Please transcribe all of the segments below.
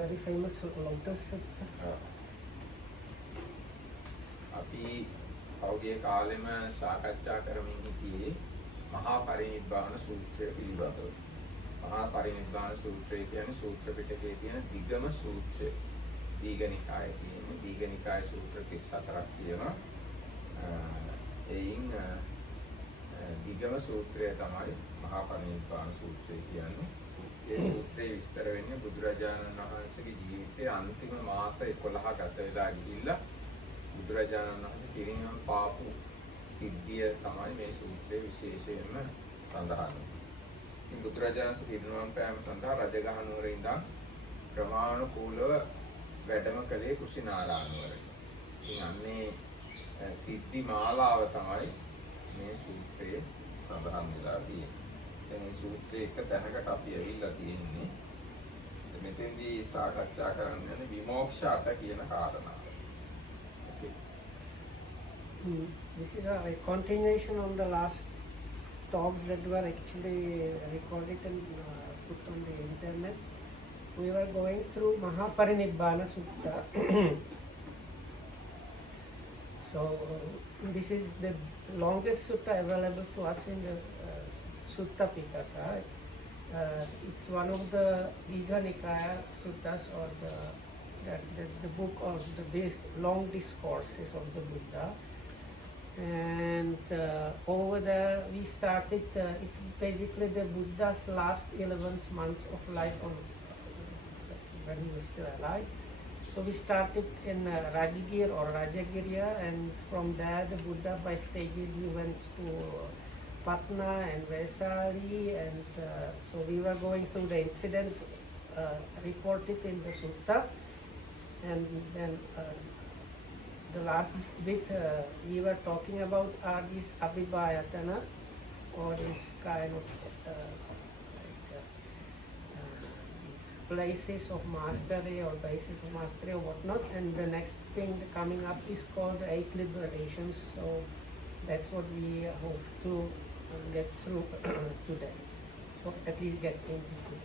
very famous Lotus Sutta. අපි පෞද්ගලික කාලෙම සාකච්ඡා කරමින් හිටියේ මහා පරිනිබ්බාන සූත්‍රය පිළිබඳව. මහා පරිනිබ්බාන සූත්‍රය කියන්නේ සූත්‍ර පිටකයේ තියෙන දිගම සූත්‍රය. දීඝනිකායේ තියෙන දීඝනිකායේ සූත්‍ර 34ක් තියෙනවා. එයින් දිගම සූත්‍රය තමයි මහා පරිනිබ්බාන සූත්‍රය කියන්නේ. ඒ සූත්‍රයේ විස්තර වෙන්නේ බුදුරජාණන් වහන්සේගේ ජීවිතයේ අන්තිම මාස 11 ගත වෙලා ගිහිල්ලා බුදුරජාණන් වහන්සේ පිරිනිවන් පාපු සිද්ධිය තමයි මේ සූත්‍රයේ විශේෂයෙන්ම සඳහන් වෙන්නේ. ඉතින් බුදුරජාණන් වහන්සේ පිරිනිවන් පෑම සඳහා රජගහ නුවර ඉඳන් ක්‍රමානුකූලව වැඩම කළේ කුසිනාරානුවර. ඉතින් අන්නේ සිද්ධි මාලාව තමයි මේ සූත්‍රයේ සඳහන් වෙලා තියෙන්නේ. මේ සූත්‍රයේ එක තැනකට අපි ඇවිල්ලා තියෙන්නේ. මෙතෙන්දී සාකච්ඡා කරන්න යන්නේ විමෝක්ෂ අට කියන කාරණාව. This is a continuation of the last talks that were actually recorded and put on the internet. We were going through Mahaparinibbana Sutta. So this is the longest sutta available to us in the Sutta Pitaka. It's one of the Digha Nikaya suttas, or that's the book of the long discourses of the Buddha. And over there we started, it's basically the Buddha's last 11th months of life when he was still alive. So we started in Rajgir or Rajagiriya, and from there the Buddha by stages he went to Patna and Vaisali, and so we were going through the incidents reported in the sutta, and then the last bit we were talking about are these abhibhayatana, or this kind of these places of mastery or basis of mastery or whatnot. And the next thing coming up is called the 8 liberations. So that's what we hope to get through today, or at least get into today.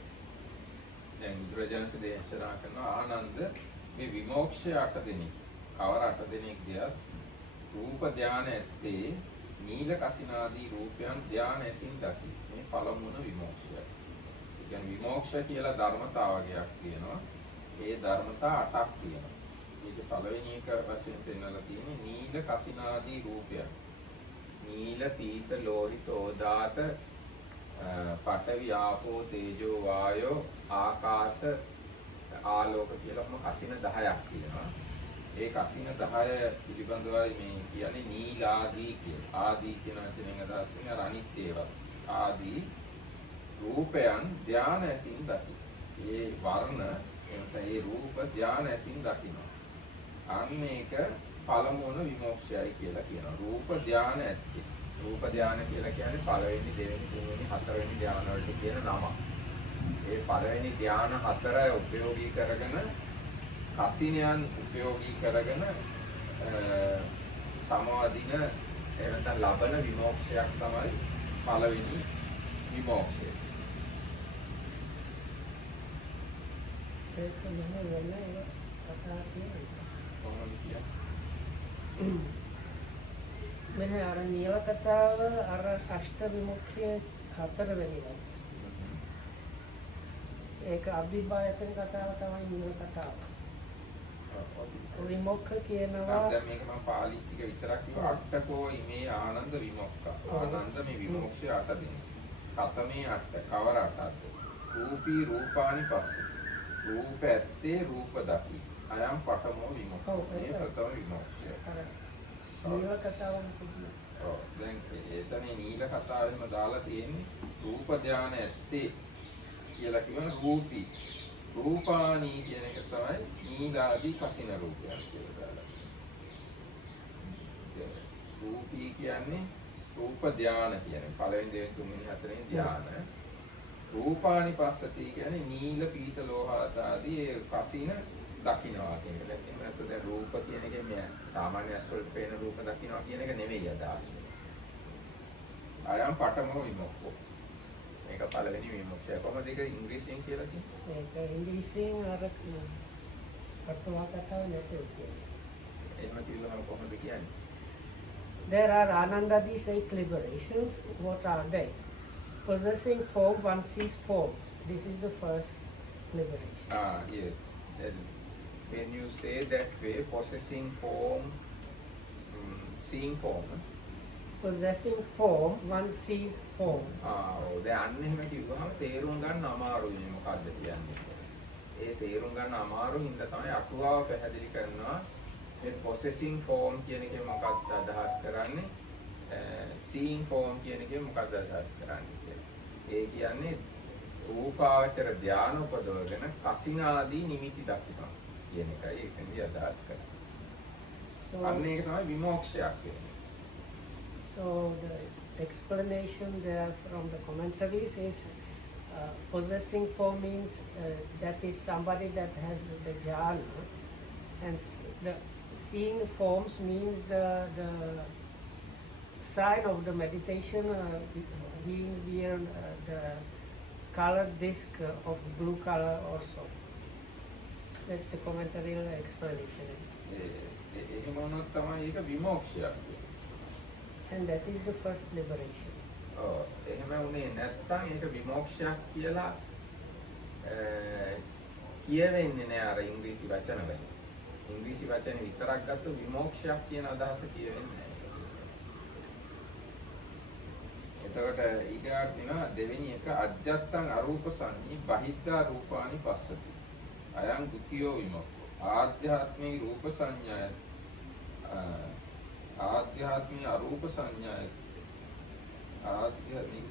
දැන් බුදුරජාණන් දේශනා කරන ආනන්ද මේ විමෝක්ෂය අට දෙනෙක් කවර අට දෙනෙක් දියත් රූප ධානය ඇත්තේ නීල කසිනාදී රූපයන් ධානය ඇසින් දකි. මේ පළමුවන විමෝක්ෂය. ඒ කියන්නේ විමෝක්ෂ කියලා ධර්මතාව වර්ගයක් තියෙනවා. ඒ ධර්මතා අටක් තියෙනවා. මේක පළවෙනි එක වශයෙන් පෙන්වලා තියෙන්නේ නීල කසිනාදී රූපයන්. නීල පීත ලෝහිත ඕදාත පඨවි ආපෝ තේජෝ වායෝ ආකාශ ආලෝක කියලා මොන කසින 10ක් තියෙනවා. ඒ කසින 10 පිළිබඳවයි මේ කියන්නේ නීලාදී කියලා. ආදී කියන වචනයෙන් අදහස් වෙන්නේ අනිත් ඒවා. ආදී රූපයන් ධාන ඇසින් දකි. ඒ වර්ණ එතන ඒ රූප ධාන ඇසින් දකිනවා. අන්න මේක පළමුවන විමෝක්ෂයයි කියලා කියනවා. රූප ධාන ඇත්තේ. රූප ධාන කියලා කියන්නේ පළවෙනි, දෙවෙනි, තුන්වෙනි, හතරවෙනි ධාන වලට කියන නම. ඒ පළවෙනි ධාන හතර උපයෝගී කරගෙන කසිනයන් උපයෝගී කරගෙන සමවදින එවන ලබන විමෝක්ෂයක් තමයි පළවෙනි විමෝක්ෂය. ඒක නම වෙන්නේ කතා කියන්නේ කොහොමද කියන්නේ? මෙන්න අර නියල කතාව අර අෂ්ට විමුක්තිය 4 වෙනි එක. ඒක අභිභායතන කතාව තමයි නියල කතාව. විමුක්ඛ කියනවා දැන් මේක මම පාලි ටික විතරක් කිව්වා. අට්ඨකෝ ඉමේ ආනන්ද විමුක්ඛ. ආනන්ද මේ විමුක්ෂය 8 දින. කතමේ 8 කවර 8ද? රූපී රූපානි පස්ස. රූප ඇත්තේ රූප දකි. අයම් පඨමෝ විමුක්ඛ. මේ ප්‍රථම විමුක්ෂය. නියල කතාව මොකද? ඔව් දැන් එතන නීල කතාවෙම දාලා තියෙන්නේ රූප ධානය ඇත්තේ කියලා කියන රූපී රූපානී කියන එක තමයි නීලාදී කසින රූපයන් කියලා දාලා. රූපී කියන්නේ රූප ධාන කියන්නේ පළවෙනි දෙවෙනි තුන්වෙනි හතරවෙනි ධාන. රූපානි පස්සති කියන්නේ නීල පීත ලෝහාත ආදී ඒ කසින දකින්නවා කියන එක. එහෙම නැත්නම් දැන් රූප කියන එකෙන් මේ සාමාන්‍ය අස්වල පේන රූප දකින්නවා කියන එක නෙවෙයි අදහස. අයම් පඨමෝ විමුක්ඛෝ. මේක පළවෙනි විමුක්තිය. කොහොමද ඒක ඉංග්‍රීසියෙන් කියලා තියෙන්නේ? ඒක ඉංග්‍රීසියෙන් අර කටුවා කතාව නැතේ කියන්නේ. එහෙම කිව්වම කොහොමද කියන්නේ? There are Anandadi's 8 liberations. What are they? Possessing form, one sees forms. This is the first liberation. Yes. Then when you say that way, possessing form, seeing form. Possessing form, one sees forms. දැන් අන්න එහෙම කිව්වහම තේරුම් ගන්න අමාරුයි මොකද්ද කියන්නේ. ඒ තේරුම් ගන්න අමාරු හින්දා තමයි අටුවාව පැහැදිලි කරනවා. මේ possessing form කියන එකේ මොකක්ද අදහස් කරන්නේ? seeing form කියන එකේ මොකක්ද අදහස් කරන්නේ කියලා. ඒ කියන්නේ රූපාවචර ධානය උපදවගෙන කසිනාදී නිමිති දක්වනවා කියන එකයි ඒකෙන්දී අදහස් කරන්නේ. අන්න ඒක තමයි විමෝක්ෂයක් කියන්නේ. So the explanation there from the commentaries is possessing form means that is somebody that has the jhana, and the seeing forms means the sign of the meditation being beyond the colored disc of blue color also. That's the commentary explanation. එහෙම වුණොත් තමයි ඒක විමෝක්ෂයක් කියන්නේ. And that is the first liberation. එහෙම වුණේ නැත්නම් ඒක විමෝක්ෂයක් කියලා කියවෙන්නේ නෑ අර ඉංග්‍රීසි වචන වලින්. ඉංග්‍රීසි වචන විතරක් ගත්තොත් විමෝක්ෂයක් කියන අදහස කියවෙන්නේ නෑ. එතකොට ඊගාට තියෙනවා දෙවෙනි එක අජ්ජත්තං අරූප සංඤී බහිද්ධා රූපානි පස්සති. අයං ဒ ුතියෝ විමුක්ඛෝ. ආධ්‍යාත්මී රූප සංඥාය ආධ්‍යාත්මී අරූප සංඥාය ආධ්‍යාත්මී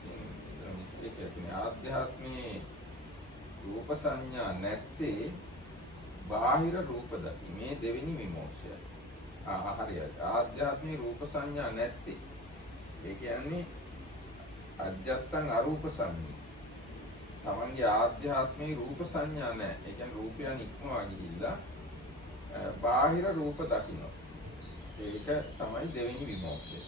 රූප සංඥා නැත්තේ බාහිර රූප දකි. මේ දෙවෙනි විමෝක්ෂය. හරියට. ආධ්‍යාත්මී රූප සංඥා නැත්තේ. ඒ කියන්නේ අජ්ජත්තං අරූප සංඥා. තමන්ගේ ආධ්‍යාත්මී රූප සංඥා නැහැ. ඒ කියන්නේ රූපයන් ඉක්මවා ගිහිල්ලා බාහිර රූප දකින්න. ඒක තමයි දෙවෙනි විමෝක්ෂය.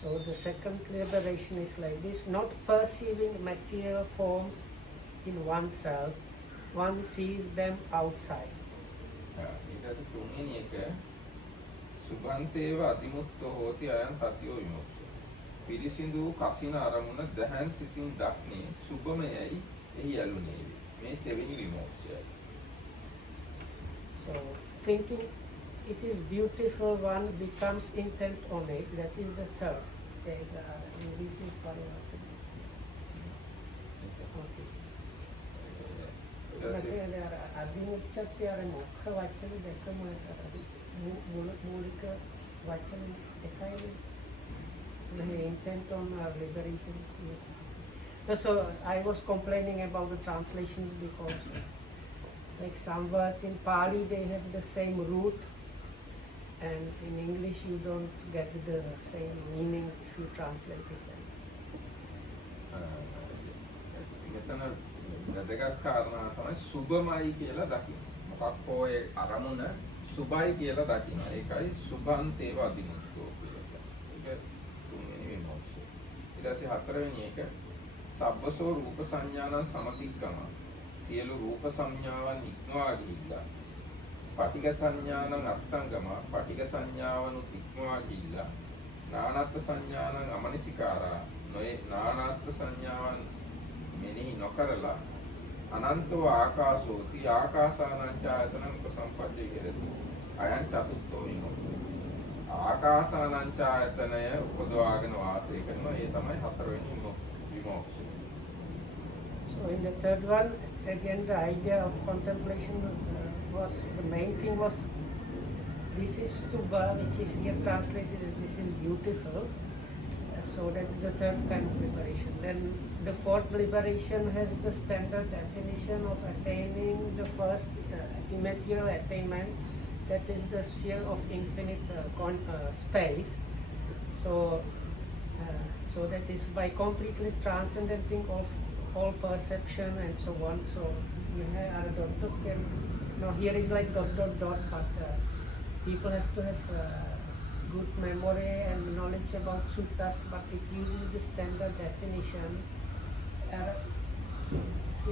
So the second liberation is like this: not perceiving material forms in oneself, one sees them outside. ඊට තුන්වෙනි එක සුභන්තේව අදිමුත්තෝ හෝති අයං තතියෝ විමුක්ඛය. පිරිසිදු කසින අරමුණ දහන් සිතින් දක්නේ සුභමයයි එහි යලුනේ. මේ දෙවෙනි විමෝක්ෂයයි. So thinking it is beautiful, one becomes intent on it. That is the third. This is Parivati. Okay. අභිමුච්ඡත්‍ය අර මොක්ඛ වචන දෙකම මූලික වචන එකයි. Intent on liberation. So I was complaining about the translations because like some words in Pali they have the same root, and in English you don't get the same meaning if you translate it. මෙතන වැදගත් කාරණා තමයි සුභමයි කියලා දකින්න. මොකක් හෝ ඒ අරමුණ සුභයි කියලා දකින්න. ඒකයි සුභන්තේව අදිමුත්තෝ කියලා. ඒක තුන්වෙනි විමෝක්ෂය. ඊට පස්සේ හතරවෙනි එක සබ්බසෝ රූප සංඥාන සමතික්කම. සියලු රූප සංඥාවන් ඉක්මවා ගිහිල්ලා පටිඝ සංඥානං අත්තංගම පටිඝ සංඥාවනුත් ඉක්මවා ගිහිල්ලා නානත්ත් සංඥානං අමනසිකාරා නොයේ නානත්ත් සංඥාවන් මෙනෙහි නොකරලා අනන්තෝ ආකාශෝති ආකාසානං ඡායතනං උපසම්පජ්ජේ විහෙරති. අයං චතුත්ථෝ විමුක්ඛය. ආකාසානං ඡායතනය උපදවාගෙන වාසය කරනවා. ඒ තමයි හතරවෙනි විමෝක්ෂය. So in the third one, again the idea of contemplation was, the main thing was, this is Subha, which is here translated as this is beautiful. So that's the third kind of liberation. Then the fourth liberation has the standard definition of attaining the first immaterial attainments, that is the sphere of infinite space. So that is by completely transcendenting of all perception and so on. So you have a dot dot can, now here is like dot dot dot, but people have to have good memory and knowledge about suttas, but it uses the standard definition Do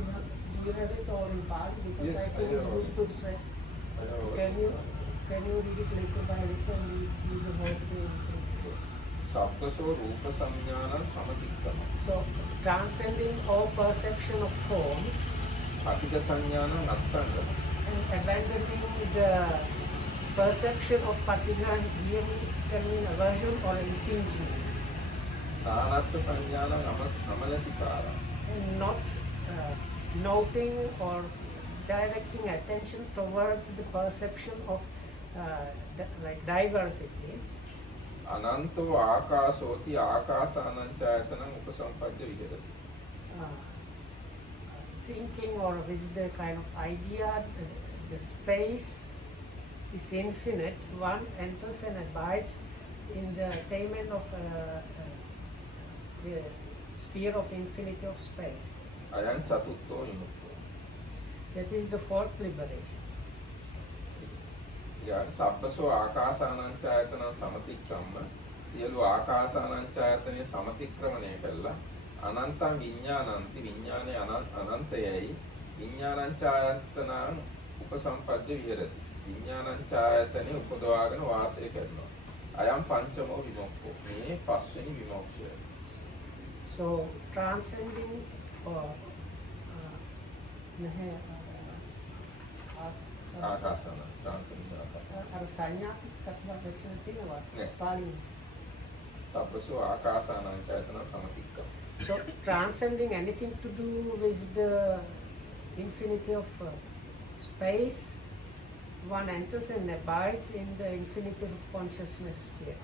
you have it all in Pali? Because Yes, I think I it's have good it. to say. I know. Can you read it little by little and read the whole thing? සබ්බසෝ රූප සංඥාන සමතික්කම. So, transcending all perception of form අතික සංඥාන නත්තංගම. and abandoning the perception of patina here can mean aversion or impingement. තානත්ත සංඥාන නමලසිකාරා. And not noting or directing attention towards the perception of like diversity. අනන්තෝ ආකාශෝති ආකාසානංචායතනං උපසම්පජ්ජ විහෙරති. uh, Thinking or with the kind of idea, the space is infinite, one enters and abides in the attainment of the sphere of infinity of space. අයං චතුත්ථෝ විමුක්තෝ. That is the fourth liberation. ඊට සබ්බසෝ ආකාසානංචායතනං සමතික්‍රම සියලු ආකාසානංචායතනෙ සමතික්‍රමණය කළා අනන්තං විඥානන්ති විඥානේ අනන්තයයි විඥානංචායතනං උපසම්පජ්ජ විහෙරති විඥානංචායතනෙ උපදවාගෙන වාසය කරනවා අයම් පංචමෝ විමුක්ඛෝ මේ පස්වෙනි විමුක්තිය. So transcending ආකාසාන සංසංඥා අර සංඥා කතාවක් වචන තියෙනවා නෑ. පාලියෙන්. සබ්බසෝ ආකාසානංචායතනං සමතික්‍රම. So transcending anything to do with the infinity of space, one enters and abides in the infinity of consciousness sphere.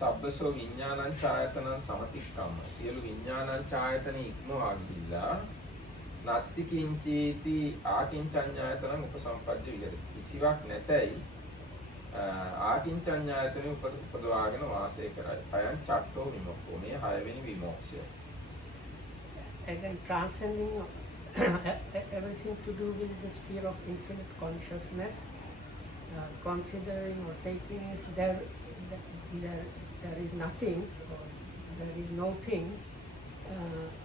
සබ්බසෝ විඥානංචායතනං සමතික්‍රම සියලු විඥානංචායතන ඉක්මවා ගිහිලා නත්ති කිංචීති ආකින්චඤ්ඤායතනං උපසම්පජ්ජ විහෙරති. කිසිවක් නැතයි ආකින්චඤ්ඤායතනෙ උපදවාගෙන වාසය කරයි. අයං චට්ඨෝ විමුක්ඛෝ මේ හයවෙනි විමුක්තිය. Again, transcending everything to do with the sphere of infinite consciousness, considering or taking is there is nothing, or there is no thing.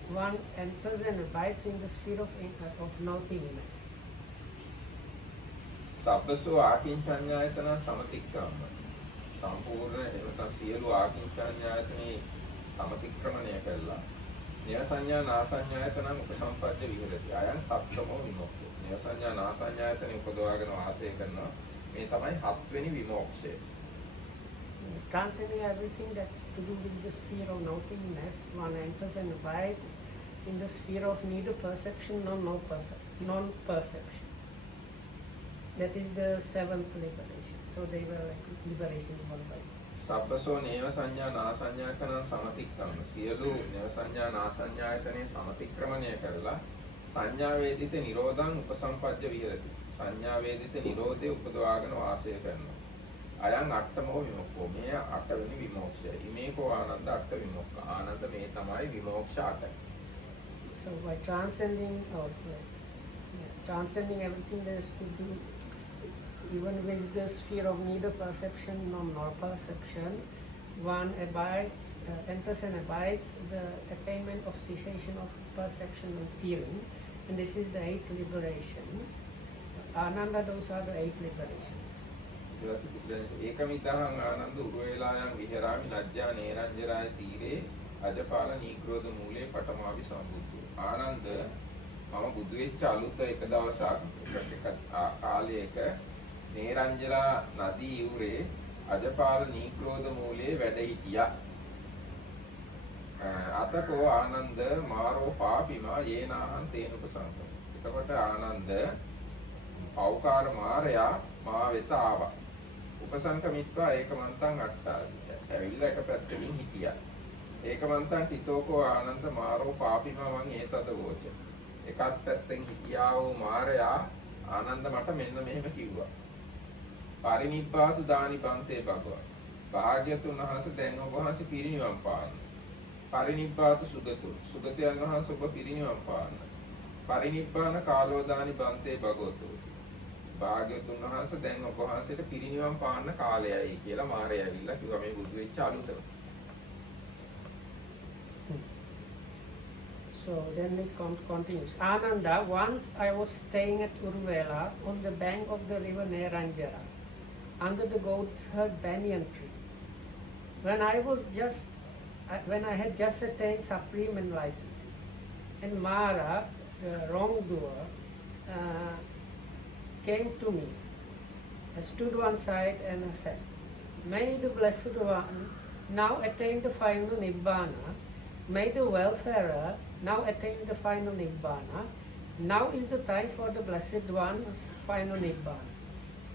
One enters and abides in the sphere of nothingness. සබ්බසෝ ආකින්චඤ්ඤායතනං සමතික්‍රම සම්පූර්ණ එවතන් සියලු ආකින්චඤ්ඤායතනෙ සමතික්‍රමණය කළා. නය සංඥා නාසඤ්ඤායතනං උපසම්පජ්ජ විහෙරති. අයං සප්තමෝ විමුක්තිය. නය සංඥා නාසඤ්ඤායතනෙ උපදවාගෙන වාසය කරනවා. මේ තමයි හත්වෙනි විමුක්තිය. Transcending everything that's to do with the sphere of nothingness, one enters and abides in the sphere of neither perception nor non-perception. That is the seventh liberation. So they were like liberations one by one. සබ්බසෝ නේව සංඥා නාසඤ්ඤායතනං සමතික්‍රම සියලු නේව සංඥා නාසඤ්ඤායතනෙ සමතික්‍රමණය කරලා සංඥා වේදිත නිරෝධං උපසම්පජ්ජ විහෙරති. සංඥා වේදිත නිරෝධය උපදවාගෙන වාසය කරනවා. අයං අට්ඨමෝ විමුක්ඛෝ මේ අටවෙනි විමුක්තිය. ඉමේකෝ ආනන්ද අට්ඨ විමුක්ඛ. ආනන්ද මේ තමයි විමුක්ෂ අටයි. So by transcending transcending everything there is to do even with the sphere of neither perception nor perception, one abides, enters and abides the attainment of cessation of perception and feeling, and this is the eighth liberation. Ananda, those are the eight liberations. ඒකමිතහං Ananda උරුවේලායන් විහෙරාමි නජ්ජා නේරංජරාය තීරේ Ajapala නීක්‍රෝධ මූලේ පඨමාවි සම්බුද්ධ. ආනන්ද මම බුදු වෙච්ච අලුත එක දවසක් කාලයක නේරංජලා නදී යුරේ අජපාල නීක්‍රෝධ මූලේ වැඩ හිටියා. අතකෝ ආනන්ද මාරෝ පාපිමා යේනාහං තේනුපසංක. එතකොට ආනන්ද පෞකාර මාරයා මා වෙත ආවා. උපසංකමිත්වා ඒකමන්තං අට්ඨාසි. ඇවිල්ලා එක පැත්තකින් හිටියා. ඒකමන්තං හිතෝකෝ ආනන්ද මාරෝ පාපිමා මං ඒතද වෝච. එකත් පැත්තෙන් හිටියා වූ මාරයා ආනන්ද මට මෙන්න මෙහෙම කිව්වා. පරිනිබ්බාතු දානි පන්තේ භගවා. භාග්‍යතුන් වහන්සේ දැන් ඔබ වහන්සේ පිරිනිවන් පාන්න. පරිනිබ්බාතු සුගතු. සුගතයන් වහන්සේ ඔබ පිරිනිවන් පාන්න. පරිනිබ්බාන කාලෝදානි පන්තේ භගවතු. භාග්‍යතුන් වහන්සේ දැන් ඔබ වහන්සේට පිරිනිවන් පාන්න කාලයයි කියලා මාරය ඇවිල්ලා කිව්වා මේ බුදු වෙච්ච අලුතම. So then it continues. Ananda, once I was staying at Uruvela on the bank of the river Neranjara, under the goat's herd banyan tree. When I had just attained supreme enlightenment, and Mara, the wrongdoer, came to me. I stood one side and I said, "May the Blessed One now attain the final Nibbana. May the welfarer now attain the final Nibbana. Now is the time for the Blessed One's final Nibbana."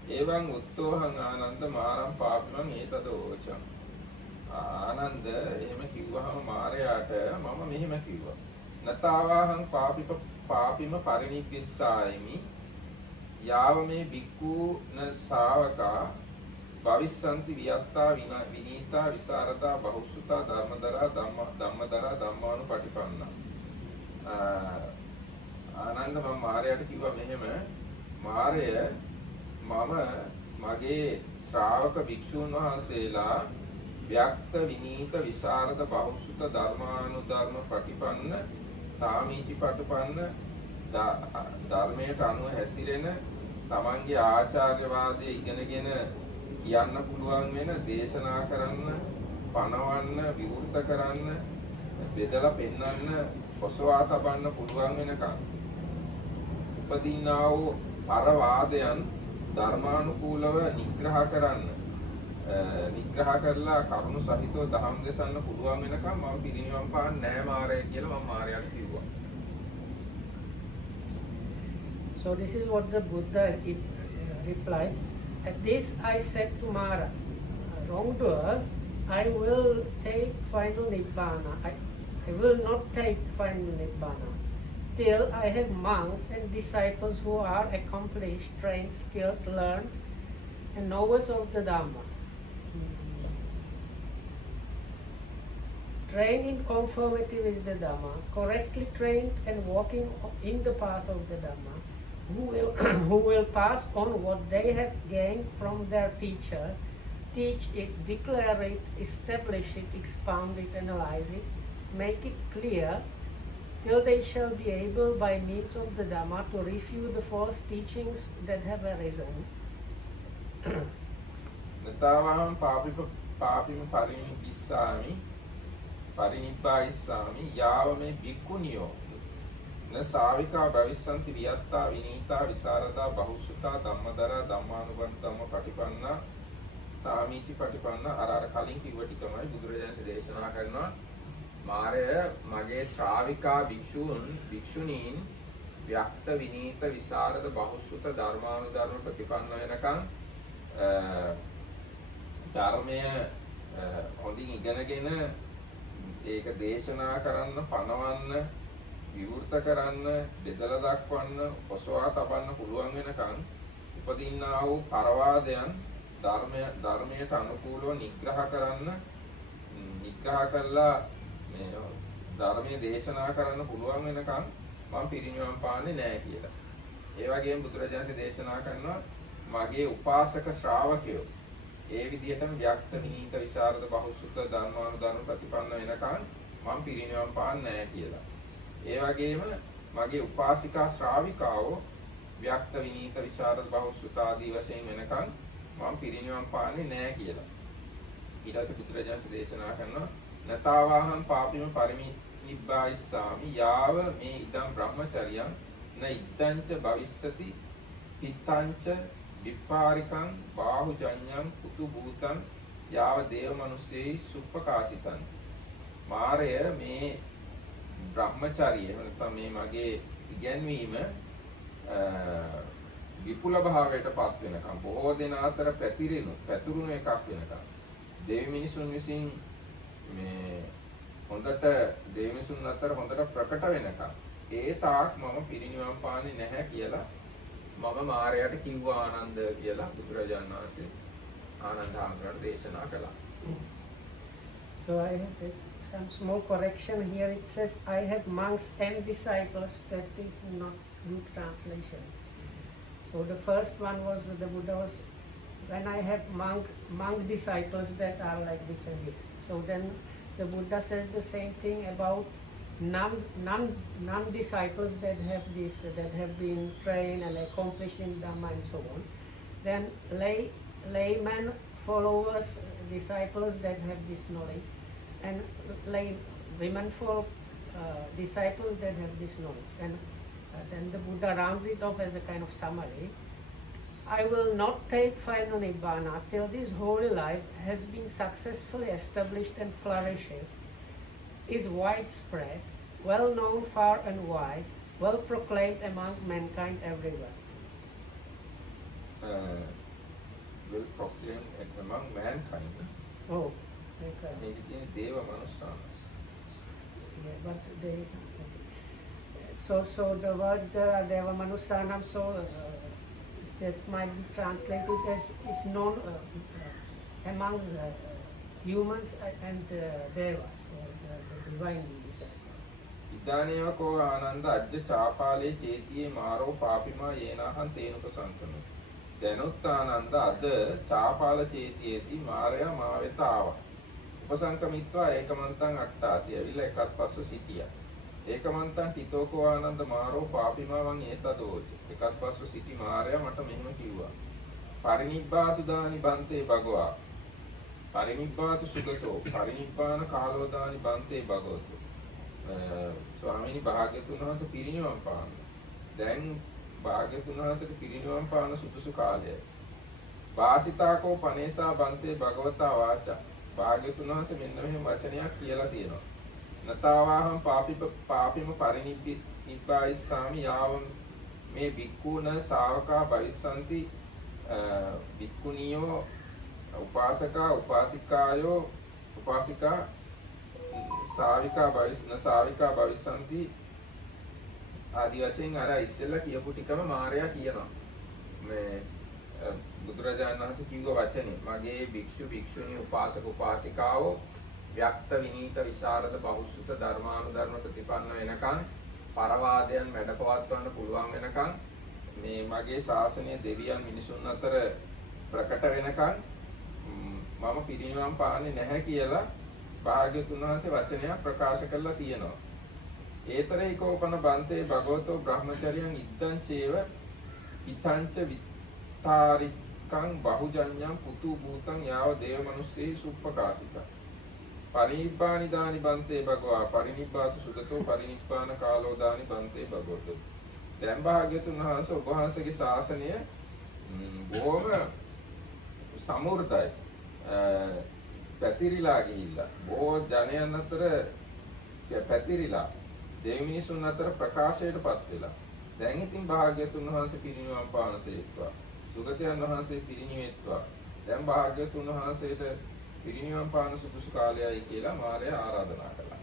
එවං උත්තෝහං ආනන්ද මාරං පාපිමං ඒතදෝචං. ආනන්ද එහෙම කිව්වහම මාරයාට මම මෙහෙම කිව්වා. නතාවාහං පාපිම පරිනිබ්බිස්සායිමි. යාව මේ බික්ඛු න ශාවකා භවිස්සන්ති වියත්තා විනීතා විසරදා බහුසුතා ධර්මදරා ධම්මදරා ධම්මානුපටිපන්නා. ආනන්ද මම මාරයාට කිව්වා මෙහෙම මාරය මම මගේ ශ්‍රාවක භික්ෂූන් වහන්සේලා ව්‍යක්ත විනීත විසරද බහුසුත ධර්මානුධර්ම ප්‍රතිපන්න සාමීචි පටිපන්න ධර්මයට අනුව හැසිරෙන තමන්ගේ ආචාර්යවාදයේ ඉගෙනගෙන කියන්න පුළුවන් වෙන දේශනා කරන්න පනවන්න විවෘත කරන්න බෙදලා පෙන්වන්න ඔසවා තබන්න පුළුවන් වෙනකන් උපදින්නා වූ පරවාදයන් ධර්මානුකූලව නිග්‍රහ කරලා කරුණු සහිතව දහම් දෙසන්න පුළුවන් වෙනකම් මම පිරිනිවන් පාන්නේ නැහැ මාරය කියලා මම මාරයාට කිව්වා. So this is what the Buddha replied. At this I said to Mara, "Wrongdoer, I will take final Nibbana. I will not take final Nibbana till I have monks and disciples who are accomplished, trained, skilled, learned, and knowers of the Dhamma. Trained in conformity with the Dhamma, correctly trained and walking in the path of the Dhamma, who will pass on what they have gained from their teacher, teach it, declare it, establish it, expound it, analyze it, make it clear, till they shall be able by means of the Dhamma to refute the false teachings that have arisen." නතාවහං පාපිම පරිනිබ්බායිස්සාමි යාව මේ භික්ඛුනියෝ න ශාවිකා භවිස්සන්ති වියත්තා විනීතා විසරදා බහුසුතා ධම්මදරා ධම්මානුපන්තම පටිපන්නා සාමීචි පටිපන්නා අර කලින් කිව්ව ටිකමයි බුදුරජාණන් දේශනා කරනවා. මාරය මගේ ශ්‍රාවිකා භික්ෂුණීන් ව්‍යක්ත විනීත විසරද බහුසුත ධර්මානුධර්ම ප්‍රතිපන්න වෙනකන් ධර්මය හොඳින් ඉගෙනගෙන ඒක දේශනා කරන්න පනවන්න විවෘත කරන්න බෙදලා දක්වන්න ඔසවා තබන්න පුළුවන් වෙනකන් උපදින්නා වූ පරවාදයන් ධර්මයට අනුකූලව නිග්‍රහ කළා මේ ධර්මයේ දේශනා කරන්න පුළුවන් වෙනකන් මම පිරිනිවන් පාන්නේ නැහැ කියලා. ඒ වගේම බුදුරජාණන් දේශනා කරනවා මගේ උපාසක ශ්‍රාවකයෝ ඒ විදිහටම ව්‍යක්ත විනීත විසරද බහුසුත ධර්මානුධර්ම ප්‍රතිපන්න වෙනකන් මම පිරිනිවන් පාන්නේ නැහැ කියලා. ඒ වගේම මගේ උපාසිකා ශ්‍රාවිකාවෝ ව්‍යක්ත විනීත විසරද බහුසුත ආදී වශයෙන් වෙනකන් මම පිරිනිවන් පාන්නේ නැහැ කියලා. ඊට බුදුරජාණන් දේශනා කරනවා නතාවාහං පාපිම පරිනිබ්බායිස්සාමි යාව මේ ඉදම් බ්‍රහ්මචර්යං න ඉද්දංච භවිස්සති පිත්තංච විපාරිකං බාහුජඤ්ඤං කුතු භූතං යාව දේව මනුස්සේයි සුප්පකාසිතං. මාරය මේ බ්‍රහ්මචර්යය නැත්නම් මේ මගේ ඉගැන්වීම විපුල භාවයට පත් වෙනකම් බොහෝ දෙනා අතර පැතිරුණු එකක් වෙනකම් දෙවි මිනිසුන් විසින් මේ හොඳට දෙවි මිනිසුන් අතර හොඳට ප්‍රකට වෙනකම් ඒ තාක් මම පිරිනිවන් පාන්නේ නැහැ කියලා මම මාරයට කිව්වා ආනන්ද කියලා බුදුරජාණන් වහන්සේ ආනන්ද හාමුදුරුවන්ට දේශනා කළා. So I have some small correction here. It says I have monks and disciples. That is not good translation. So the first one was the Buddha was when I have monk disciples that are like this and this. So then the Buddha says the same thing about non-disciples that have this, that have been trained and accomplished in Dhamma and so on. Then laymen, followers, disciples that have this knowledge, and lay women folk, disciples that have this knowledge. And then the Buddha rounds it off as a kind of summary. I will not take final Nibbana till this holy life has been successfully established and flourishes, is widespread, well known far and wide, well proclaimed among mankind everywhere. Will proclaim among mankind. Oh, okay. මේකේ තියෙන දේව මනුස්සාන. Yeah, but they, so the word Deva Manusanam, so that might be translated as is known amongst humans and Devas, or the divine beings as well. ඉදානේව කෝ ආනන්ද අජ්ජ චාපාලේ චේතියේ මාරෝ පාපිමා යේනාහං තේනුක සංකමේ. දැනුත් ආනන්ද අද චාපාල චේතියේදී මාරයා මා වෙත ආවා. උපසංකමිත්වා ඒකමන්තං අට්ඨාසි ඇවිල්ලා එකත් පස්ස සිටියා. ඒකමන්තං තිතෝකෝ ආනන්ද මාරෝ පාපිමාවන් ඒතදෝච. එකත් පස්ස සිටි මාරයා මට මෙහෙම කිව්වා. පරිනිබ්බාතු දානි බන්තේ භගවා. පරිනිබ්බාතු සුගතෝ. පරිනිබ්බාන කාලෝ දානි බන්තේ භගවතු. ස්වාමීනි භාග්‍යතුන් වහන්සේ පිරිනිවන් පාන. දැන් භාග්‍යතුන් වහන්සේට පිරිනිවන් පාන සුදුසු කාලයයි. වාසිතාකෝ පනේසා බන්තේ භගවතා වාචා. භාග්‍යතුන් වහන්සේ මෙන්න මෙහෙම වචනයක් කියලා තියෙනවා. නතාවාහම් පාපිම පරිනිබ්බායිස්සාමි යාවම් මේ භික්ඛුන ශාවකා භවිස්සanti භික්ඛුනියෝ උපාසකා උපාසිකායෝ උපාසිකා සාවිකා භවිස්සanti ආදි වශයෙන් අර ඉස්සෙල්ලා කියපු ටිකම මාර්යා කියනවා. මේ බුදුරජාණන් වහන්සේ කිව්ව වචනේ මගේ භික්ෂු භික්ෂුණී උපාසක උපාසිකාවෝ ව්‍යක්ත විනීත විශාරද බහුසුත ධර්මානුධර්ම ප්‍රතිපන්න වෙනකන් පරවාදයන් වැඩපවත්වන්න පුළුවන් වෙනකන් මේ මගේ ශාසනය දෙවියන් මිනිසුන් අතර ප්‍රකට වෙනකන් මම පිරිනිවන් පාන්නේ නැහැ කියලා භාග්‍යතුන් වහන්සේ වචනයක් ප්‍රකාශ කරලා තියෙනවා. ඒතරේ කෝපන බන්තේ භගවතෝ බ්‍රහ්මචර්යං ඉද්දං චේව ඉතංච විත්තාරිකං බහුජඤ්ඤං පුතු භූතං යාව දේව මනුස්සේ සුප්පකාසිතා. පරිනිබ්බානි දානි බන්තේ භගවා පරිනිබ්බාතු සුගතෝ පරිනිබ්බාන කාලෝ දානි බන්තේ භගවතෝ. දැන් භාග්‍යතුන් වහන්සේ ඔබ වහන්සේගේ ශාසනය බොහොම සමෘද්ධයි. පැතිරිලා ගිහිල්ලා බොහෝ ජනයන් අතර පැතිරිලා දෙවි මිනිසුන් අතර ප්‍රකාශයටපත් වෙලා දැන් ඉතින් භාග්‍යතුන් වහන්සේ පිරිනිවන් පානසේත්වා සුගතයන් වහන්සේ පිරිනිවෙත්වා දැන් භාග්‍යතුන් වහන්සේට පිරිනිවන් පාන සුදුසු කාලයයි කියලා මාරයා ආරාධනා කළා.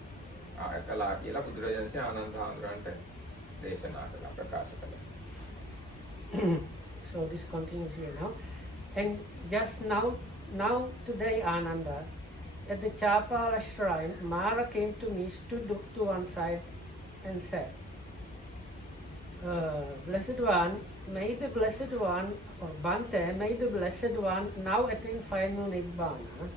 කළා කියලා බුදුරජාණන්සේ ආනන්ද හාමුදුරන්ට දේශනා කළා ප්‍රකාශ කළා. So this continues here now, and just now today Ananda, at the Chapala shrine, Mara came to me, stood to one side and said, Blessed One, may the Blessed One, or Bante, may the Blessed One now attain final Nibbana.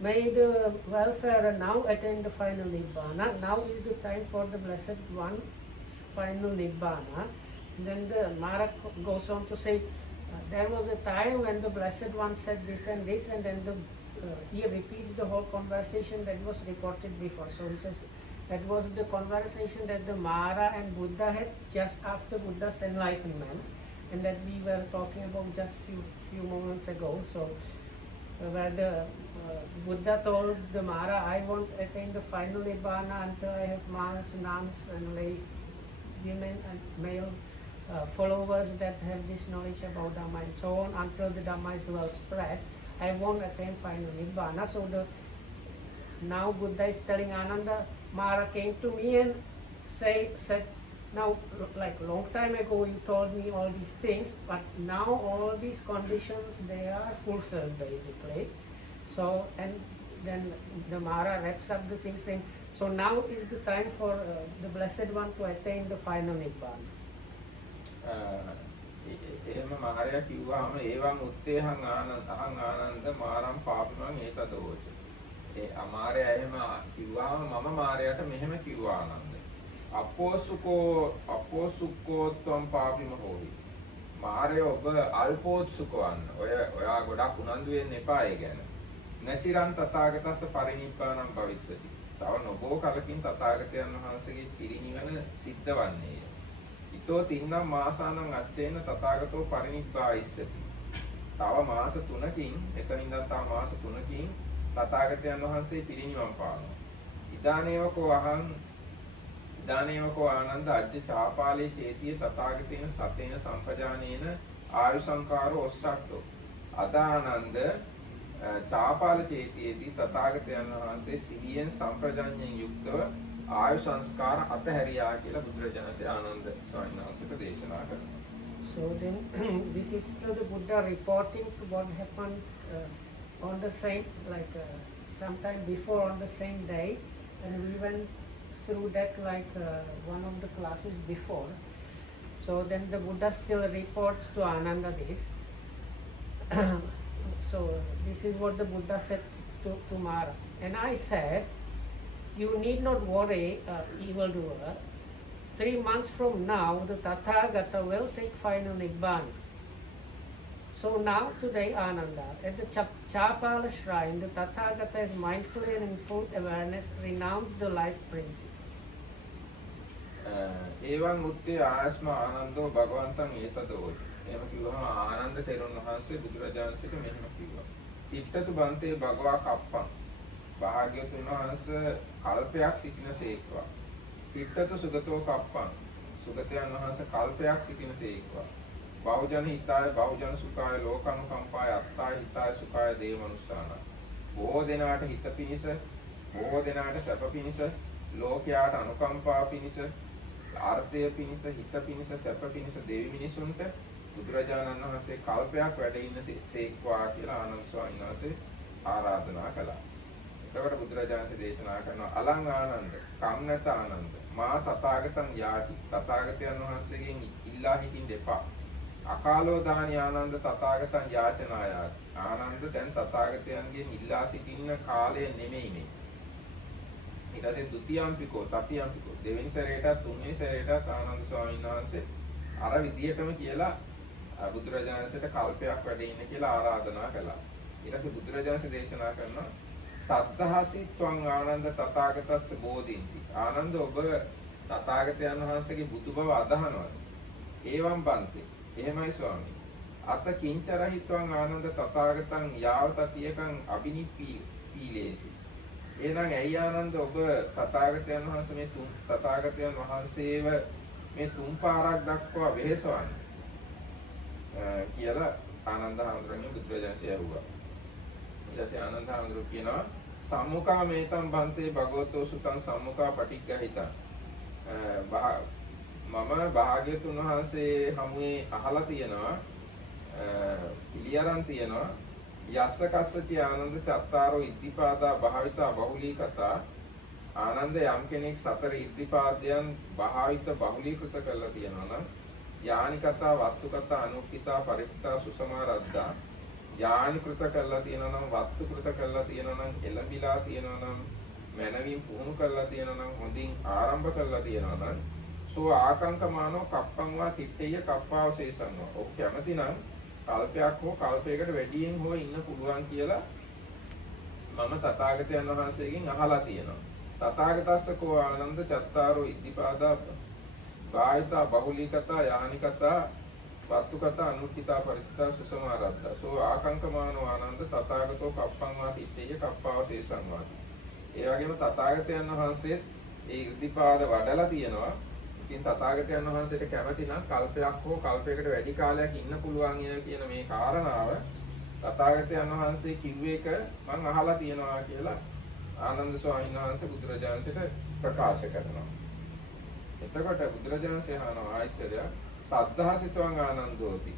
May the welfare now attain the final Nibbana. Now is the time for the Blessed One's final Nibbana. And then the Mara goes on to say, there was a time when the Blessed One said this, and then he repeats the whole conversation that was reported before. So he says that was the conversation that the Mara and Buddha had just after Buddha's enlightenment, and that we were talking about just few moments ago. So where the Buddha told the Mara, I won't attain the final Nibbana until I have monks, nuns, and lay women and male followers that have this knowledge about Dhamma and so on. Until the Dhamma is well spread, I won't attain final Nibbana. So now Buddha is telling Ananda, Mara came to me and said, now like long time ago you told me all these things, but now all these conditions, they are fulfilled basically. So, and then the Mara wraps up the thing saying, so now is the time for the Blessed One to attain the final Nibbana. එහෙම මාරයා කිව්වහම ඒවං උත්තේහං ආනන්ද මාරම් පාපිමං ඒතදෝච. ඒ අමාරය එහෙම කිව්වාම මම මාරයට මෙහෙම කිව්වා ආනන්ද. අපෝසුකෝ ත්වම් පාපිම හෝවි. මාරය ඔබ අල්පෝත්සුකවන්න. ඔයා ගොඩක් උනන්දු වෙන්න එපා ඒ ගැන. නචිරන් තථාගතස්ස පරිනිබ්බාණං භවිස්සති. තව නොබෝ කලකින් තථාගතයන් වහන්සේගේ පිරිනිවන සිද්ධ වන්නේය. ඊතෝ තින්නම් මාසානං අච්චේන තථාගතෝ පරිනිබ්බායිස්සති. තව මාස 3කින් එතනින් ඉඳන් තව මාස 3කින් තථාගතයන් වහන්සේ පිරිනිවන් පානවා. ඉදානේවකෝ ආනන්ද අජ්ජ චාපාලේ චේතිය තථාගතේන සතේන සම්පජානේන ආයු සංකාරෝ ඔස්සට්ඨෝ. අදානන්ද චාපාල චේතියේදී තථාගතයන් වහන්සේ සිහියෙන් සම්ප්‍රජාඤ්ඤයෙන් යුක්තව ආයු සංස්කාර අතහැරියා කියලා බුදුරජාණන්සේ ආනන්ද ස්වාමීන් වහන්සේට දේශනා කරනවා. So then this is the Buddha reporting to what happened on the same, like sometime before on the same day, and we went through that like one of the classes before. So then the Buddha still reports to Ananda this. So this is what the Buddha said to Mara. And I said, you need not worry, evildoer. 3 months from now, the Tathagata will take final Nibbana. So now, today, Ananda, at the Chapala shrine, the Tathagata is mindfully and in full awareness renounced the life principle. එවන් මුත්තේ ආයස්ම ආනන්දෝ භගවන්තං ඒතදෝති. එහෙම කිව්වම ආනන්ද තෙරුන් වහන්සේ බුදුරජාණන්සේට මෙහෙම කිව්වා. තිට්ඨතු බන්තේ භගවා කප්පං. භාග්‍යවතුන් වහන්සේ කල්පයක් සිටිනසේක්වා. තිට්ඨතු සුගතෝ කප්පං. සුගතයන් වහන්සේ කල්පයක් සිටිනසේක්වා. බහුජන හිතාය බහුජන සුඛාය ලෝකනුකම්පාය අත්තාය හිතාය සුඛාය දේවමනුස්සාන. බොහෝ දෙනාට හිත පිණිස, බොහෝ දෙනාට සැප පිණිස, ලෝකයාට අනුකම්පා පිණිස, ආර්ථය පිණිස, හිත පිණිස, සැප පිණිස දෙවි මිනිසුන්ට බුදුරජාණන් වහන්සේ කල්පයක් වැඩ ඉන්න සේක්වා කියලා ආනන්ද ස්වාමීන් වහන්සේ ආරාධනා කළා. එතකොට බුදුරජාණන්සේ දේශනා කරනවා අලං ආනන්ද, කම්නත ආනන්ද, මා තථාගතං යාති. තථාගතයන් වහන්සේගෙන් ඉල්ලා හිටින්න එපා. අකාලෝ දානි ආනන්ද තථාගතං යාචනායාති. ආනන්ද දැන් තථාගතයන්ගෙන් ඉල්ලා සිටින්න කාලය නෙමෙයි මේ. ඊට ද්විතියම්පිකෝ තතියම්පිකෝ දෙවෙනි සැරේටත් තුන්වෙනි සැරේටත් ආනන්ද ස්වාමීන් වහන්සේ අර විදියටම කියලා බුදුරජාණන්සේට කල්පයක් වැඩ ඉන්න කියලා ආරාධනා කළා. ඊට පස්සේ බුදුරජාණන්සේ දේශනා කරනවා සද්ධාසි ත්වං ආනන්ද තථාගතස්ස බෝධින්ති. ආනන්ද ඔබ තථාගතයන් වහන්සේගේ බුදු බව අදහනවාද? ඒවම් බන්ති. එහෙමයි ස්වාමී. අත කිංචරහිත්වං ආනන්ද තථාගතං යාවතතියකං අබිනිප්පීලේසි. එහෙනම් ඇයි ආනන්ද ඔබ තථාගතයන් වහන්සේ මේ තථාගතයන් වහන්සේව මේ තුන් පාරක් දක්වා වෙහෙසවන්නේ කියලා ආනන්ද හාමුදුරන්ගේ බුදුරජාණන්සේ ඇහුවා. ඊට පස්සේ ආනන්ද හාමුදුරුවෝ කියනවා සම්මුඛා මේතම් බන්තේ භගවතෝ සුතං සම්මුඛා පටිග්ගහිතං. මම භාග්‍යතුන් වහන්සේ හමුවේ අහලා තියෙනවා පිළිඅරන් තියෙනවා යස්ස කස්සති ආනන්ද චත්තාරෝ ඉද්ධිපාදා භාවිතා බහුලීකතා. ආනන්ද යම් කෙනෙක් සතර ඉද්ධිපාදයන් භාවිත බහුලීකృత කරලා තියෙනවා නම් යානි කතා වත්තු කතා අනුක්කිතා පරිත්තා සුසමාරද්දා. යානි කృత කරලා තියෙනවා නම් වත්තු කృత කරලා තියෙනවා නම් එළඹිලා තියෙනවා නම් මනවින් පුහුණු කරලා තියෙනවා නම් හොඳින් ආරම්භ කරලා තියෙනවා නම් සෝ ආකංකමානෝ කප්පංවා තිට්ඨය කප්පාවශේෂංවා. ඔක් කැමති නම් කල්පයක් හෝ කල්පයකට වැඩියෙන් හෝ ඉන්න පුළුවන් කියලා මම තථාගතයන් වහන්සේගෙන් අහලා තියෙනවා. තථාගතස්ස කෝ ආනන්ද චත්තාරෝ ඉද්ධිපාදා භාවිතා බහුලීකතා යානිකතා වත්තුකතා අනුක්කිතා පරිත්තා සුසමාරද්දා. සෝ ආකංකමානෝ ආනන්ද තථාගතෝ කප්පංවා තිට්ඨය කප්පාවශේෂංවා. ඒ වගේම තථාගතයන් වහන්සේත් ඒ ඉද්ධිපාද වඩලා තියෙනවා. ඉතින් තථාගතයන් වහන්සේට කැමති නම් කල්පයක් හෝ කල්පයකට වැඩි කාලයක් ඉන්න පුළුවන් කියන මේ කාරණාව තථාගතයන් වහන්සේ කිව්ව එක මම අහලා තියෙනවා කියලා ආනන්ද ස්වාමීන් වහන්සේ බුදුරජාණන්සේට ප්‍රකාශ කරනවා. එතකොට බුදුරජාණන්සේ අහනවා ආයිස්තරය සද්ධාසිතවං ආනන්දෝති.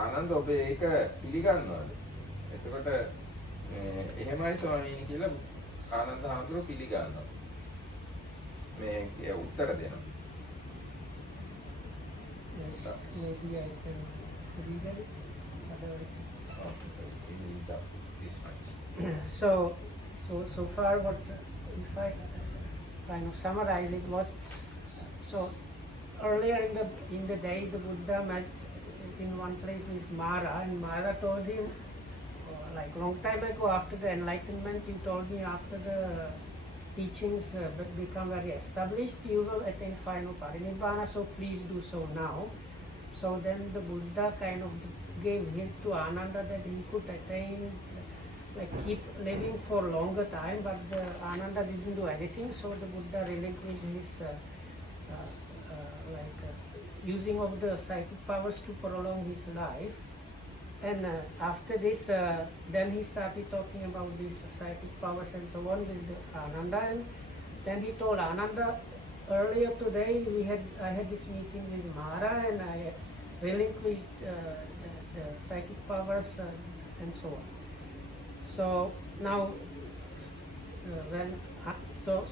ආනන්ද ඔබ ඒක පිළිගන්නවද? එතකොට එහෙමයි ස්වාමීනි කියලා ආනන්ද හාමුදුරුවෝ පිළිගන්නවා. මේ උත්තර දෙනවා. Maybe I can read it. Otherwise, this much. So far what if I kind of summarize it was, so earlier in the day the Buddha met in one place with Mara, and Mara told him, like long time ago after the enlightenment, he told me after the teachings become very established, you will attain final parinibbana, so please do so now. So then the Buddha kind of gave hint to Ananda that he could attain, like keep living for longer time, but the Ananda didn't do anything, so the Buddha relinquished his using of the psychic powers to prolong his life. And after this, then he started talking about these psychic powers and so on with the Ananda, and then he told Ananda, earlier today I had this meeting with Mara, and I relinquished the psychic powers and so on. So now, so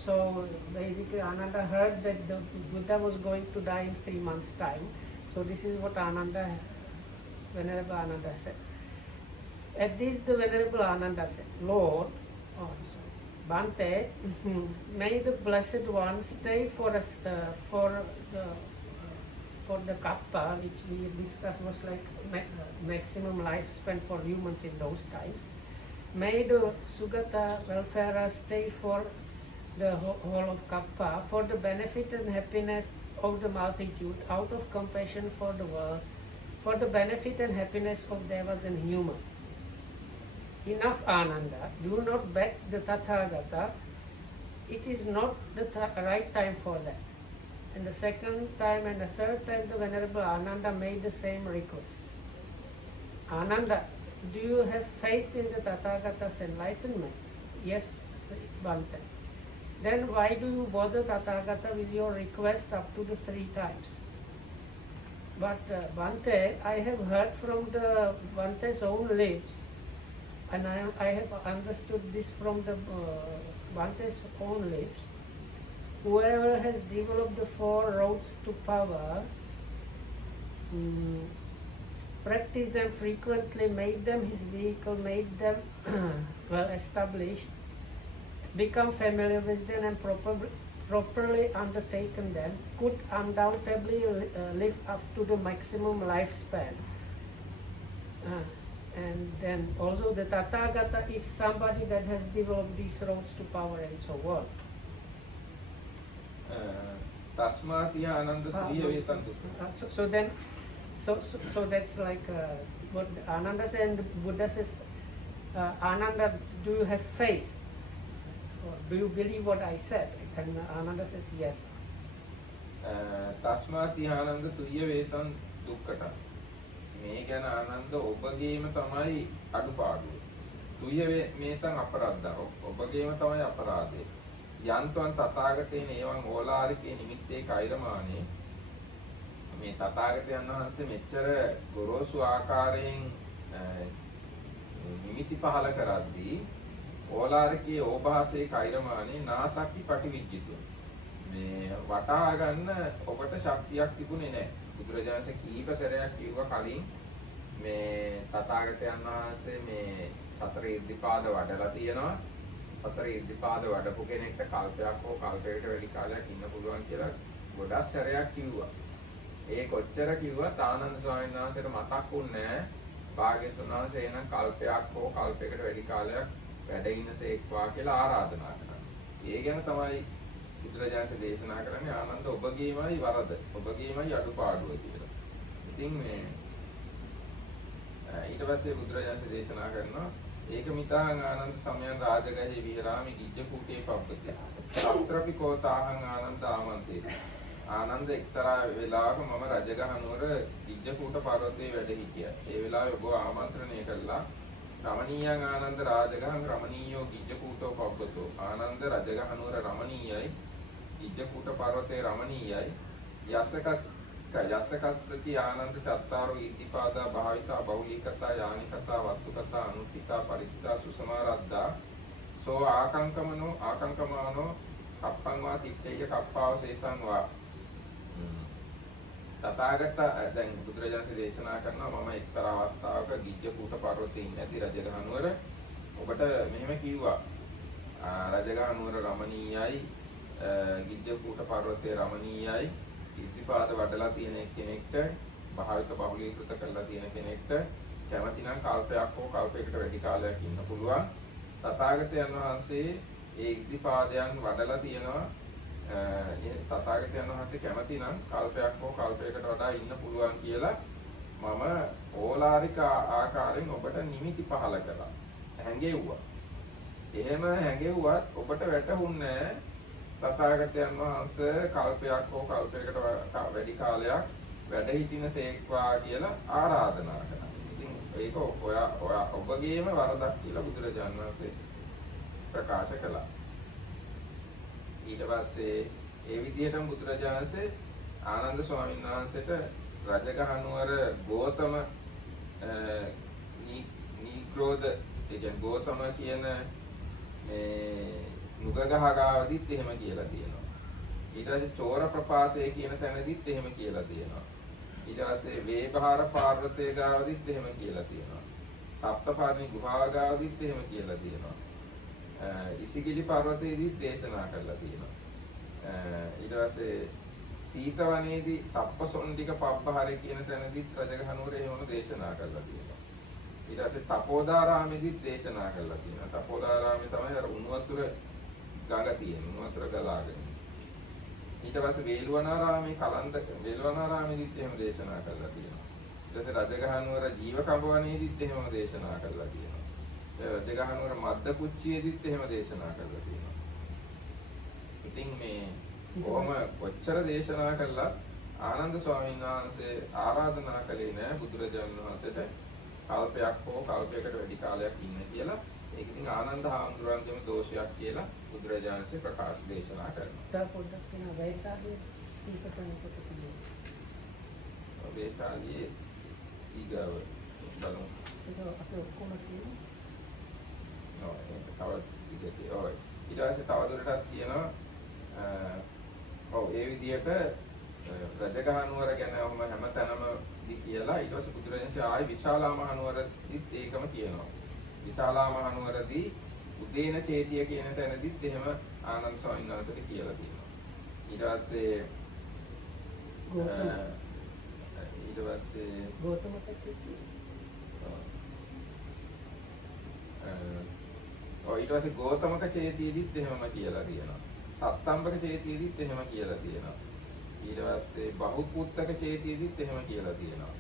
basically Ananda heard that the Buddha was going to die in 3 months' time. So this is what Venerable Ananda said. At this, the Venerable Ananda said, Lord, Bhante, may the Blessed One stay for us for the kappa, which we discussed was like maximum lifespan for humans in those times. May the Sugata welfare stay for the whole of kappa, for the benefit and happiness of the multitude, out of compassion for the world, for the benefit and happiness of devas and humans. Enough, Ananda, do not beg the Tathagata. It is not the right time for that. And the second time and the third time, the Venerable Ananda made the same request. Ananda, do you have faith in the Tathagata's enlightenment? Yes, Bhante. Then why do you bother Tathagata with your request up to the 3 times? But Bhante, I have heard from the Bhante's own lips, and I have understood this from the Bhante's own lips. Whoever has developed the 4 roads to power, practiced them frequently, made them his vehicle, made them well established, become familiar with them and properly undertaken them, could undoubtedly live up to the maximum lifespan. And then also the Tathagata is somebody that has developed these roads to power and so on. Tasmatiya Ananda Triya Vetan. So that's like what Ananda said, and the Buddha says, Ananda, do you have faith? Or do you believe what I said? And Ananda says yes. Tasmatiya Ananda Triya Vetan Dukkata. මේ ගැන ආනන්ද ඔබගේම තමයි අඩුපාඩුව. තුය මේතන් අපරාධ. ඔබගේම තමයි අපරාධය. යන්තවන් තථාගතයන් ඒවන් ඕලාරිකේ නිමිත්තේ කෛරමානේ මේ තථාගතයන් වහන්සේ මෙච්චර ගොරෝසු ආකාරයෙන් නිමිති පහල කරද්දී ඕලාරිකේ ඕභාසයේ කෛරමානේ නාසක්ති පටිවිජ්ජිතු. මේ වටහා ගන්න ඔබට ශක්තියක් තිබුණේ නැහැ. බුදුරජාණන් කීප සැරයක් කිව්වා කලින් මේ තථාගතයන් වහන්සේ මේ සතර ඉර්ධිපාද වඩලා තියෙනවා. සතර ඉර්ධිපාද වඩපු කෙනෙක්ට කල්පයක් හෝ කල්පයකට වැඩි කාලයක් ඉන්න පුළුවන් කියලා ගොඩක් සැරයක් කිව්වා. ඒ කොච්චර කිව්වත් ආනන්ද ස්වාමීන් වහන්සේට මතක් වුණේ නැහැ. භාග්‍යවතුන් වහන්සේ එනම් කල්පයක් හෝ කල්පයකට වැඩි කාලයක් වැඩ ඉන්නසේක්වා කියලා ආරාධනා කරා. ඒ ගැන තමයි බුදුරජාණන් දේශනා කරන්නේ ආනන්ද ඔබගේමයි වරද ඔබගේමයි අඩුපාඩුව කියලා. ඉතින් මේ ඊට පස්සේ බුදුරජාණන් දේශනා කරනවා ඒක මිතාං ආනන්ද සමයන් රාජගහේ විහරාමි ගිජ්ජ කූටේ පබ්බති. සත්‍රපි කෝතාහං ආනන්ද ආමන්තේ. ආනන්ද එක්තරා වෙලාවක මම රජගහ නුවර ගිජ්ජ කූට පර්වතයේ වැඩ හිටියා. ඒ වෙලාවේ ඔබ ආමන්ත්‍රණය කළා. රමණීයං ආනන්ද රාජගහං රමණීයෝ ගිජ්ජ කූටෝ පබ්බතෝ. ආනන්ද රජගහ නුවර රමණීයයි ගිජ්ජකූට පර්වතයේ රමණීයයි යස්සකස්සති ආනන්ද චත්තාරෝ ඉද්ධිපාදා භාවිතා බහුලීකතා යානිකතා වත්තුකතා අනුත්තිකා පරිත්තා සුසමාරද්දා සෝ ආකංකමානෝ කප්පං වා තිත්තේය කප්පාව සේසං වා. තථාගත දැන් බුදුරජාණන් දේශනා කරනවා මම එක්තරා අවස්ථාවක ගිජ්ජකූට පර්වතයේ ඉඳි රජගහ නුවර ඔබට මෙහෙම කිව්වා රජගහ නුවර රමණීයයි ගිජ්ජකූට පර්වතයේ රමණීයයි ඉර්ධිපාද වඩලා තියෙන කෙනෙක්ට භාවිත බහුලීකృత කරලා තියෙන කෙනෙක්ට කැමති නම් කල්පයක් හෝ කල්පයකට වැඩි කාලයක් ඉන්න පුළුවන්. තථාගතයන් වහන්සේ ඒ ඉර්ධිපාදයන් වඩලා තියෙනවා. තථාගතයන් වහන්සේ කැමති නම් කල්පයක් හෝ කල්පයකට වඩා ඉන්න පුළුවන් කියලා මම ඕලාරික ආකාරයෙන් ඔබට නිමිති පහල කළා. හැඟෙව්වා. එහෙම හැඟෙව්වත් ඔබට වැටහුන්නේ තථාගතයන් වහන්සේ කල්පයක් හෝ කල්පයකට වැඩි කාලයක් වැඩ හිටින සේක්වා කියලා ආරාධනා කළා. ඉතින් ඒක ඔබගේම වරදක් කියලා බුදුරජාණන් වහන්සේ ප්‍රකාශ කළා. ඊට පස්සේ ඒ විදිහටම බුදුරජාණන් වහන්සේ ආනන්ද ස්වාමීන් වහන්සේට රජගහ නුවර ගෝතම නීග්‍රෝධ කියන්නේ ගෝතම කියන මේ නුගගහ ගාවදිත් එහෙම කියලා තියෙනවා. ඊට පස්සේ චෝර ප්‍රපාතය කියන තැනදිත් එහෙම කියලා තියෙනවා. ඊට පස්සේ වේබහාර පාර්වතයේ ගාවදිත් එහෙම කියලා තියෙනවා. සප්තපාණි ගුහාව ගාවදිත් එහෙම කියලා තියෙනවා. ඉසිගිලි පර්වතයේදීත් දේශනා කරලා තියෙනවා. ඊට පස්සේ සීතවනයේදී සප්පසොණ්ඩික පබ්බහරේ කියන තැනදිත් රජගහ නුවර එහෙමම දේශනා කරලා තියෙනවා. ඊට පස්සේ තපෝදාරාමේදීත් දේශනා කරලා තියෙනවා. තපෝදාරාමේ තමයි අර උණු වතුර ගඟ තියෙන උණු වතුර ගලාගෙන. ඊට පස්සේ වේළුවනාරාමේ වේළුවනාරාමේදීත් එහෙම දේශනා කරලා තියෙනවා. ඊට පස්සේ රජගහ නුවර ජීවකඹවනයේදීත් එහෙම දේශනා කරලා තියෙනවා. රජගහ නුවර මද්දකුච්චියේදීත් එහෙම දේශනා කරලා තියෙනවා. ඉතින් මේ කොහොම කොච්චර දේශනා කළා ආනන්ද ස්වාමීන් වහන්සේ ආරාධනා කළේ නෑ බුදුරජාණන් වහන්සේට කල්පයක් හෝ කල්පයකට වැඩි කාලයක් ඉන්න කියලා. ඒක ඉතින් ආනන්ද හාමුදුරන්ගේම දෝෂයක් කියලා බුදුරජාණන් වහන්සේ ප්‍රකාශ දේශනා කරනවා. තව පොඩ්ඩක් වෙන වයසාදී දීපතනකට තියෙනවා. වයසාදී ඊගව බලමු. ඒක අපේ ඔක්කොම තියෙනවා. තව ඉතින් ඔය ඊට පස්සේ තවදුරටත් තියෙනවා ඒ විදිහට රජගහ නුවර ගැන ඔහම හැමතැනම කියලා ඊට පස්සේ බුදුරජාණන් වහන්සේ ආයි විශාලා මහ නුවරදීත් ඒකම කියනවා. විශාලා මහ නුවරදී උදේන චේතිය කියන තැනදීත් එහෙම ආනන්ද ස්වාමීන් වහන්සේට කියලා තියෙනවා. ඊට පස්සේ ගෝතම ඊට පස්සේ ගෝතමක චේතියදීත් එහෙමම කියලා තියෙනවා. සත්තම්බක චේතියදීත් එහෙම කියලා තියෙනවා. ඊට පස්සේ බහුපුත්තක චේතියදීත් එහෙම කියලා තියෙනවා.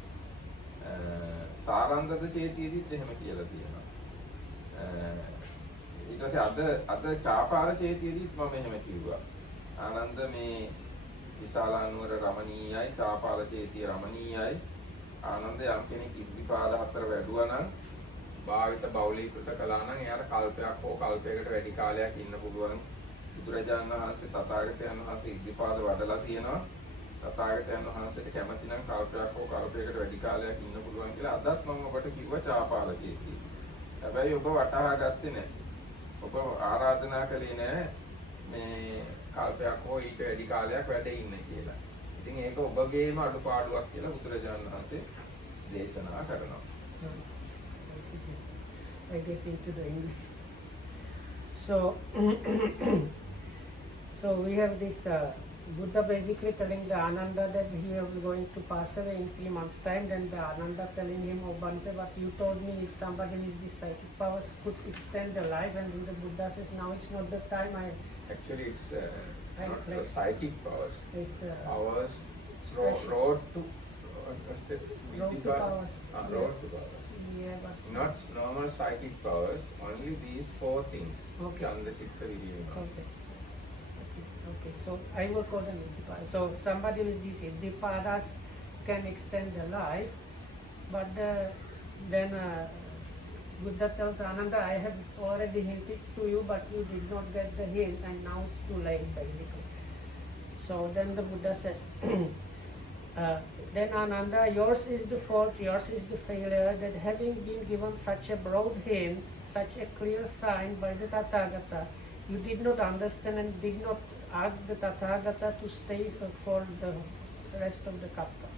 සාරන්දද චේතියදීත් එහෙම කියලා තියෙනවා. ඊට පස්සේ අද චාපාල චේතියදීත් මම එහෙම කිව්වා. ආනන්ද මේ විශාලා නුවර රමණීයයි චාපාල චේතිය රමණීයයි. ආනන්ද යම් කෙනෙක් ඉද්ධිපාද හතර වැඩුවා නම් භාවිත බෞලීකృత කළා නම් එයාට කල්පයක් හෝ කල්පයකට වැඩි කාලයක් ඉන්න පුළුවන්. බුදුරජාණන් වහන්සේ තථාගතයන් වහන්සේ ඉද්ධිපාද වඩලා තියෙනවා. තථාගතයන් වහන්සේට කැමති නම් කල්පයක් හෝ කල්පයකට වැඩි කාලයක් ඉන්න පුළුවන් කියලා අදත් මම ඔබට කිව්වා චාපාල චේතිය. හැබැයි ඔබ වටහා ගත්තේ නැහැ. ඔබ ආරාධනා කළේ නැහැ මේ කල්පයක් හෝ ඊට වැඩි කාලයක් වැඩ ඉන්න කියලා. ඉතින් ඒක ඔබගේම අඩුපාඩුවක් කියලා බුදුරජාණන් වහන්සේ දේශනා කරනවා. I get into the English. So, so we have this Buddha basically telling the Ananda that he was going to pass away in 3 months' time. Then the Ananda telling him, "Oh Bhante, but you told me if somebody with these psychic powers could extend their life." And then the Buddha says, "Now it's not the time." Actually, it's not the psychic powers. It's Powers, special. road to powers. road to powers. Yeah, but Not normal psychic powers. Only these 4 things. Okay. Chanda, Chitta, Virya, okay. Okay, so I will call them Iddhipada. So somebody with these Iddhipadas can extend their life, but then Buddha tells Ananda, "I have already hinted to you, but you did not get the hint, and now it's too late, basically." So then the Buddha says, "Then Ananda, yours is the fault, yours is the failure, that having been given such a broad hint, such a clear sign by the Tathagata, you did not understand and did not ask the Tathagata to stay for the rest of the kappa.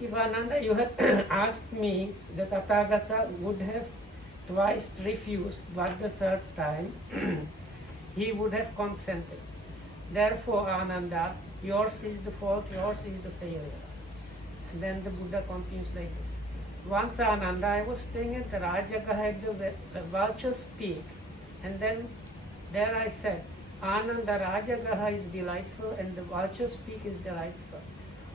If Ananda, you had asked me, the Tathagata would have twice refused, but the third time he would have consented. Therefore, Ananda, yours is the fault, yours is the failure. And then the Buddha continues like this. Once, Ananda, I was staying at the Rajagaha at the Vulture's Peak, and then there I said, Ananda, Rajagaha is delightful and the Vulture's Peak is delightful.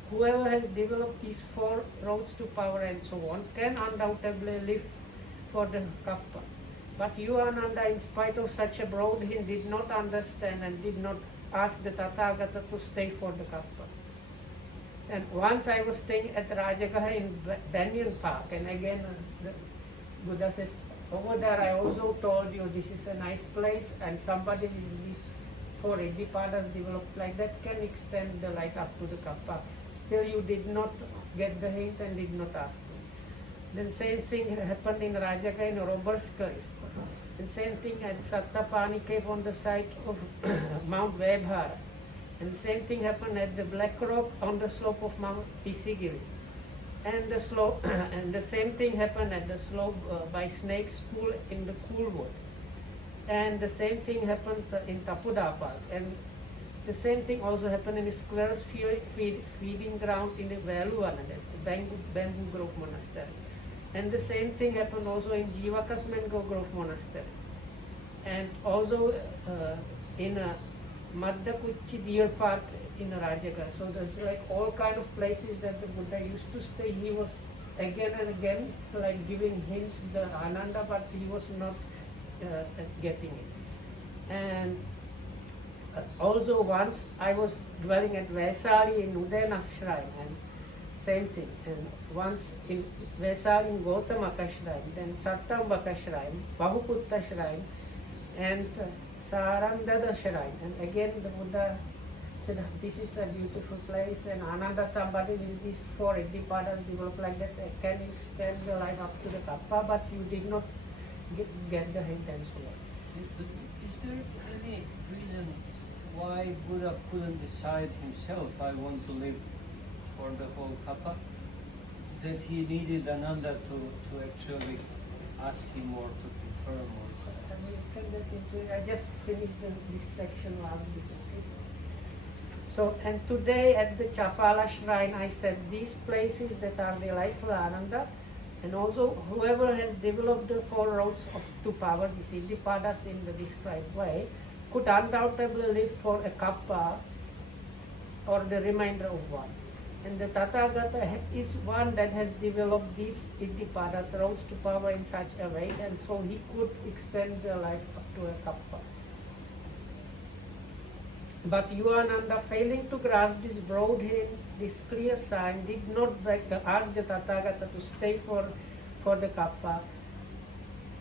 Whoever has developed these four roads to power and so on can undoubtedly live for the kappa. But you, Ananda, in spite of such a broad hint, did not understand and did not ask the Tathagata to stay for the kappa. And once I was staying at Rajagaha in Banyan Park, and again the Buddha says, over there I also told you this is a nice place, and somebody is these four Iddhipadas developed like that can extend the light up to the kappa. Still you did not get the hint and did not ask me. Then same thing happened in Rajagaha in Robbers Cliff. And same thing at Sattapani Cave on the site of Mount Vebhara. And the same thing happened at the Black Rock on the slope of Mount Isigiri. And the slope, and the same thing happened at the slope by Snake's Pool in the Coolwood. And the same thing happened in Tapuda Park. And the same thing also happened in the Squares feeding ground in the Veluana, that's the Bamboo Grove Monastery. And the same thing happened also in Jivakas Mango Grove Monastery. And also in Maddakuchi Deer Park in Rajagaha. So there's like all kind of places that the Buddha used to stay. He was again and again like giving hints to the Ananda, but he was not getting it. And also once I was dwelling at Vaisali in Udayana Shrine, and same thing. And once in Vaisali in Gautamaka Shrine, then Sattambaka Shrine, Bahuputta Shrine, and Sarandada Shrine. And again the Buddha said, this is a beautiful place, and Ananda, somebody with these four Iddhipadas developed like that, can extend the life up to the kappa, but you did not get the hint and so on. Is there any reason why Buddha couldn't decide himself, I want to live for the whole kappa? That he needed Ananda to actually ask him or to confirm or... I will get into it. I just finished this section last week. Okay? So, and today at the Chapala Shrine, I said these places that are delightful Ananda, and also whoever has developed the four roads to power, these Iddhipadas in the described way, could undoubtedly live for a kappa or the remainder of one. And the Tathagata is one that has developed these Iddhipadas, roads to power in such a way, and so he could extend the life up to a kappa. But Yuananda, failing to grasp this broad hint, this clear sign, did not ask the Tathagata to stay for the kappa.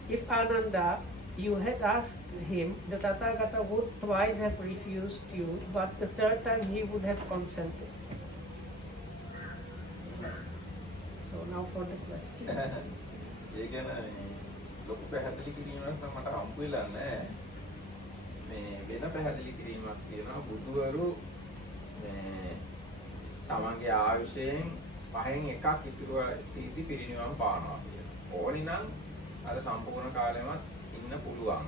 If Ananda, you had asked him, the Tathagata would twice have refused you, but the third time he would have consented. So now for the question. ඒ ගැන ලොකු පැහැදිලි කිරීමක් නම් මට හම්බ වෙලා නැහැ. මේ වෙන පැහැදිලි කිරීමක් කියනවා බුදුවරු මේ තමන්ගේ ආයුෂයෙන් පහෙන් එකක් ඉතුරු තීදි පිරිනිවන් පානවා කියලා. ඕනි නම් අර සම්පූර්ණ කාලෙමත් ඉන්න පුළුවන්.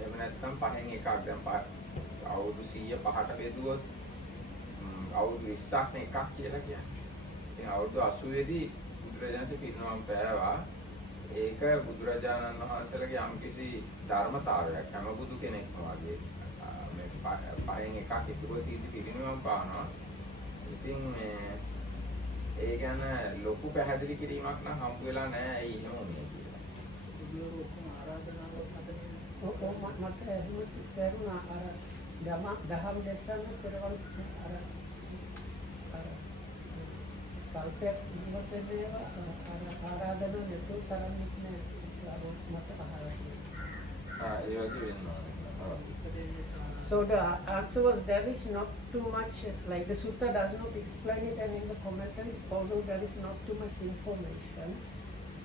එහෙම නැත්නම් පහෙන් එකක් දැන් අවුරුදු 105ට බෙදුවොත් අවුරුදු 20ක් නේ එකක් කියලා කියන්නේ. ඉතින් අවුරුදු 80 දී බුදුරජාණන්සේ පිරිනවම් පෑවා. ඒක බුදුරජාණන් වහන්සේලගේ යම්කිසි ධර්මතාවයක්. හැම බුදු කෙනෙක්ම වගේ මේ පහෙන් එකක් ඉතුරු තීදි පිරිනවම් පානවා. ඉතින් මේ ඒ ගැන ලොකු පැහැදිලි කිරීමක් නම් හම්බ වෙලා නැහැ. ඇයි එහෙම වුනේ කියලා. බුදුරජාණන් ආරාධනාවක් මට ඇහුවොත් තේරුණා අර දහම් දැසන්න පෙරවල් අර කල්පයක් ඉවත් වෙනවා ආරාධන දෙතු තරම්ක් නෑ මට අහලා ඒ වගේ වෙනවා. So the answer was there is not too much, like the sutta does not explain it, and in the commentaries although there is not too much information,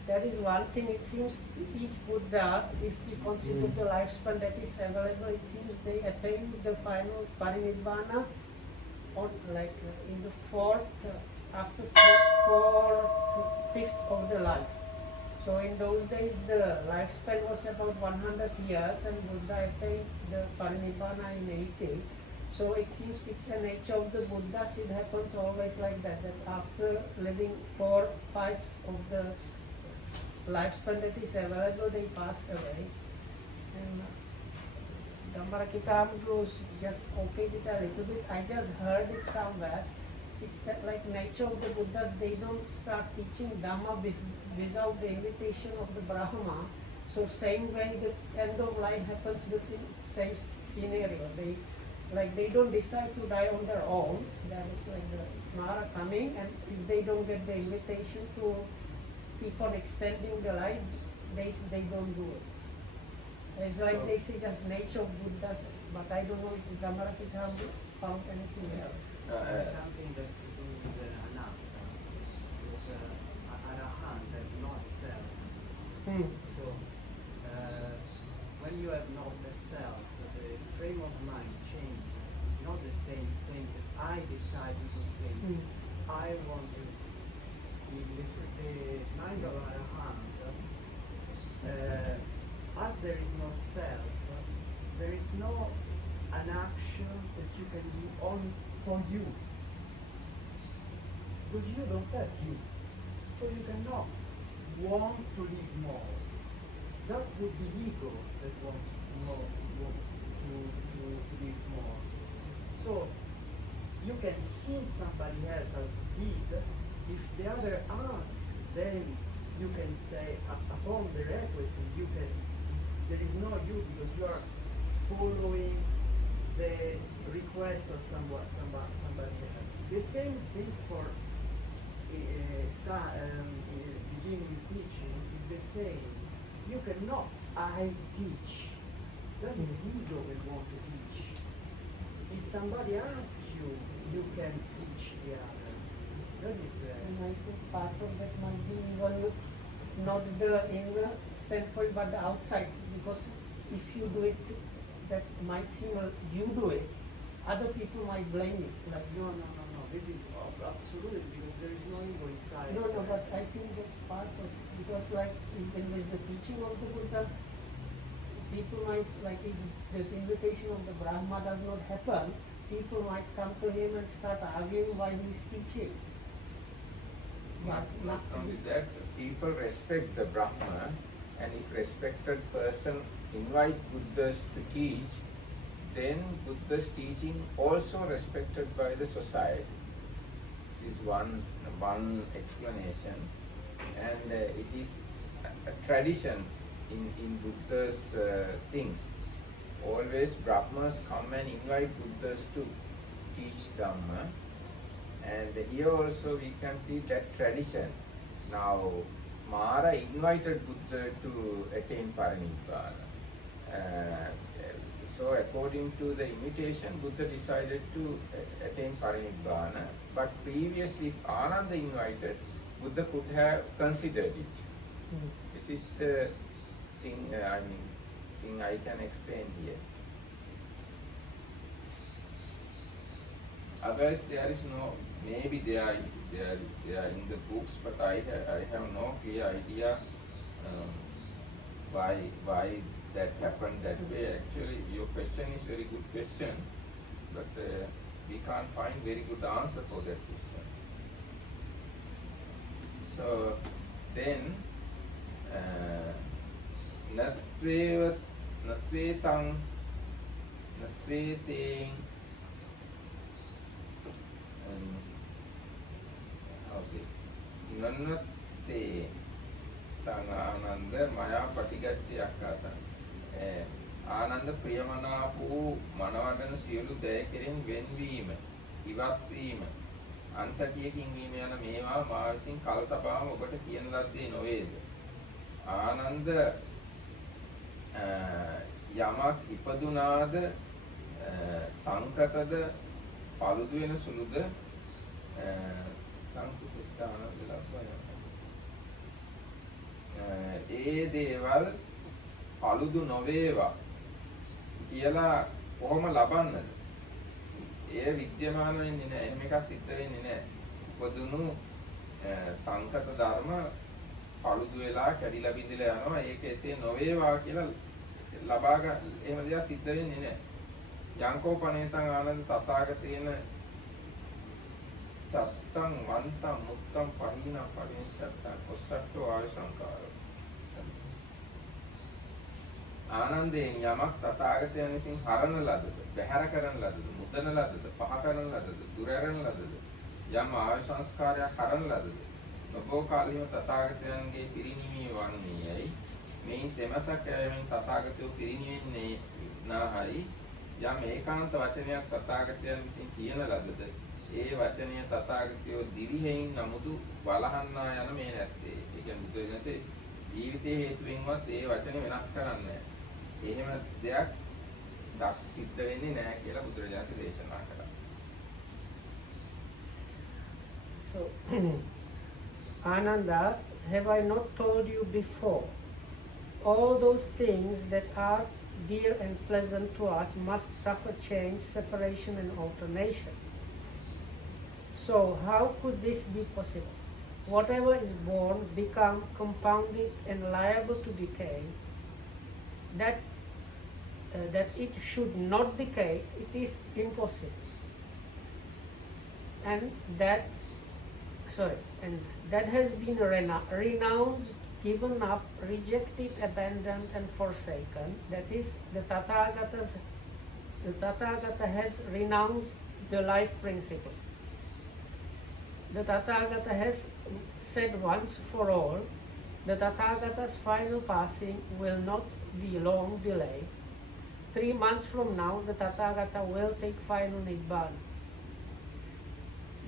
there is one thing, it seems each Buddha, if we consider the lifespan that is available, it seems they attain the final parinibbana on like in the fourth, after 4/5 of the life. So in those days, the lifespan was about 100 years, and Buddha attained the Parinibbana in 80. So it seems it's a nature of the Buddhas. It happens always like that. That after living 4/5 of the lifespan that is available, they pass away. And Dhammarakita was just quoted it a little bit. I just heard it somewhere. It's that like nature of the Buddhas, they don't start teaching Dhamma without the invitation of the Brahma. So same way the end of life happens within same scenario. They don't decide to die on their own. There is like the Mara coming, and if they don't get the invitation to keep on extending the life, they don't do it. It's like they say just nature of Buddhas, but I don't know if Dhammarakita found anything else. Something that to do with the anatta, because arahant has not self. So when you have not the self, the frame of mind changes. It's not the same thing that I decide to do things. I want to. In the mind of arahant, as there is no self, there is no an action that you can do on for you. Because you don't have you. So you cannot want to live more. That would be ego that wants more, to live more. So you can hint somebody else as did. If the other asks, then you can say upon the request there is no you because you are following the request of somebody else. The same thing for beginning teaching is the same. You cannot I teach. That is ego will want to teach. If somebody asks you, you can teach the other. That is the. And I think part of that might be even not the inner standpoint but the outside, because if you do it, that might seem you do it, other people might blame it. Like No. This is absolutely because there is no ego inside. no, but I think that's part of it, because like even with the teaching of the Buddha, people might, like if the invitation of the Brahma does not happen, people might come to him and start arguing while he's teaching. Not only that, people respect the Brahma, and if respected person invite Buddhas to teach, then Buddha's teaching also respected by the society. This is one explanation, and it is a tradition in Buddha's things. Always Brahmas come and invite Buddhas to teach Dhamma, and here also we can see that tradition. Now Mara invited Buddha to attain Parinibbana. So according to the invitation, Buddha decided to attain Parinibbana. But previously, if Ananda invited, Buddha could have considered it. This is the thing I can explain here. Otherwise, there is no. Maybe they are in the books, but I have no clear idea why that happened that way. Actually, your question is very good question, but we can't find very good answer for that question. So then, natvetang nanatte tang Ananda maya patigacchayakata. Ananda ප්‍රියමනාප වූ මනවඩන සියලු දෑ කෙරෙන් වෙන්වීම, ඉවත් වීම, අන්සකියකින් වීම යන මේවා මා විසින් කල් තබාම ඔබට කියන ලද්දේ නොවේද? ආනන්ද යමක් ඉපදුනාද සංකතද paludu වෙන සුළුද සංකුපිත ආනන්ද ලබ්බය. ඒ දේවල් paludu නොවේවා කියලා කොහොම ලබන්නද? ඒ විද්‍යමාන වෙන්නේ නැහැ. එහෙම එකක් සිද්ධ වෙන්නේ නැහැ. උපදුණු සංකත ධර්ම paludu වෙලා කැඩිලා බිඳිලා යනවා. ඒක එසේ නොවේවා කියලා ලබා ගන්න එහෙම දෙයක් සිද්ධ වෙන්නේ නැහැ. යංකෝ පනේතං ආනන්ද තථාගතේන චත්තං වන්තං මුත්තං පහින පරිනිස්සත්තං ඔස්සට්ඨෝ ආයු සංකාරෝ. ආනන්දයෙන් යමක් තථාගතයන් විසින් හරන ලදද, බැහැර කරන ලදද, මුදන ලදද, පහ කරන ලදද, දුර ඇරන ලදද, යම් ආයු සංස්කාරයක් හරන ලදද, නොබෝ කාලෙම තථාගතයන්ගේ පිරිනිවීම වන්නේයයි. මෙයින් තෙමසක් යෑමෙන් තථාගතයෝ පිරිනිවෙන්නේ නාහයි. යම් ඒකාන්ත වචනයක් තථාගතයන් විසින් කියන ලදද, ඒ වචනය තථාගතයෝ දිවිහෙයින් නමුදු බලහන්නා යන මේ නැත්තේ. ඒ කියන්නේ බුදුරජාණන්සේ ජීවිතයේ හේතුවෙන්වත් ඒ වචනේ වෙනස් කරන්නේ නැහැ. එහෙම දෙයක් සිද්ධ වෙන්නේ නැහැ කියලා බුදුරජාණන් දේශනා කළා. So, Ananda, have I not told you before? All those things that are dear and pleasant to us must suffer change, separation and alternation. So how could this be possible? Whatever is born become compounded and liable to decay. That it should not decay, it is impossible. And that has been renounced, given up, rejected, abandoned and forsaken. That is, the Tathagata has renounced the life principle. The Tathagata has said once for all, the Tathagata's final passing will not be long delay. 3 months from now, the Tathagata will take final Nibbana.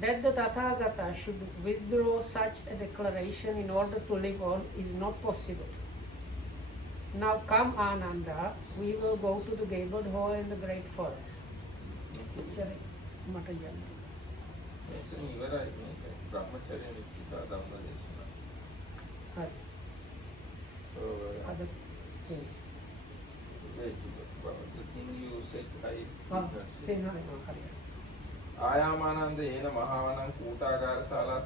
That the Tathagata should withdraw such a declaration in order to live on is not possible. Now come, Ananda, we will go to the gabled hall in the great forest. එතන ඉවරයි මේක බ්‍රහ්මචර්ය විචිතා ධම්ම දේශනා. Right. So Other things. the thing you said ආයාමානන්ද ඒන මහාවනං කූටාගාරශාලා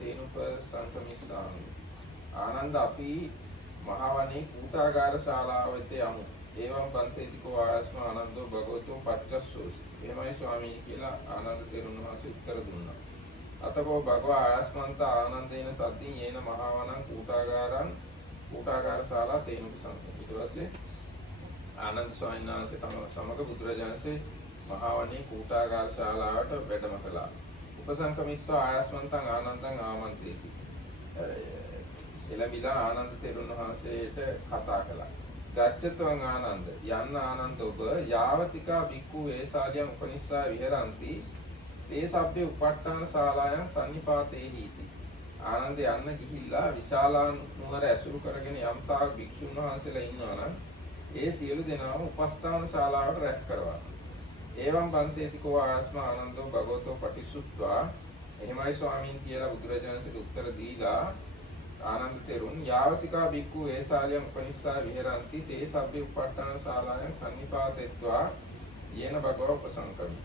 තේනුප සංසමිස්සාමි. ආනන්ද අපි මහාවනේ කූටාගාරශාලාව වෙත යමු. ඒවම් පන්තේතිකෝ ආයස්ම ආනන්දෝ භගවතෝ පච්චස්සෝසි. එහෙමයි ස්වාමීනි කියලා ආනන්ද තෙරුන් වහන්සේ උත්තර දුන්නා. අතකෝ භගවා ආයස්මන්ත ආනන්දේන සද්දින් යේන මහාවනං කූටාගාරශාලා තේනුප සංසමිස්සාමි. ඊට පස්සේ ආනන්ද ස්වාමීන් වහන්සේ තම සමග බුදුරජාණන්සේ මහාවනේ කූටාගාරශාලාවට වැඩම කළා. උපසංකමිත්වා ආයස්මන්තං ආනන්දං ආමන්ත්‍රේති. එළඹිලා ආනන්ද තෙරුන් වහන්සේට කතා කළා. ගච්ඡත්වං ආනන්ද යන්න ආනන්ද ඔබ යාවතිකා භික්ඛු වේසාලියං උපනිස්සා විහෙරಂತಿ තේ සබ්බේ උපට්ඨාන ශාලායන් සන්නිපාතේ හීති. ආනන්ද යන්න ගිහිල්ලා විශාලා නුවර ඇසුරු කරගෙන යම්තාක් භික්ෂුන් වහන්සේලා ඉන්නවා නම් ඒ සියලු දෙනාම උපස්ථාන ශාලාවට රැස් කරවන්න. ඒවම් බන්තේතිකෝ ආස්ම ආනන්දෝ භගවතෝ පටිසුත්වා. එහෙමයි ස්වාමීන් කියලා බුදුරජාණන්සේට උත්තර දීලා ආනන්ද තෙරුන් යාවතිකා භික්ඛු වේසාලියං උපනිස්සා විහෙරಂತಿ තේ සබ්බේ උපට්ඨාන ශාලායන් සන්නිපාතෙත්වා යේන භගව උපසංකමි.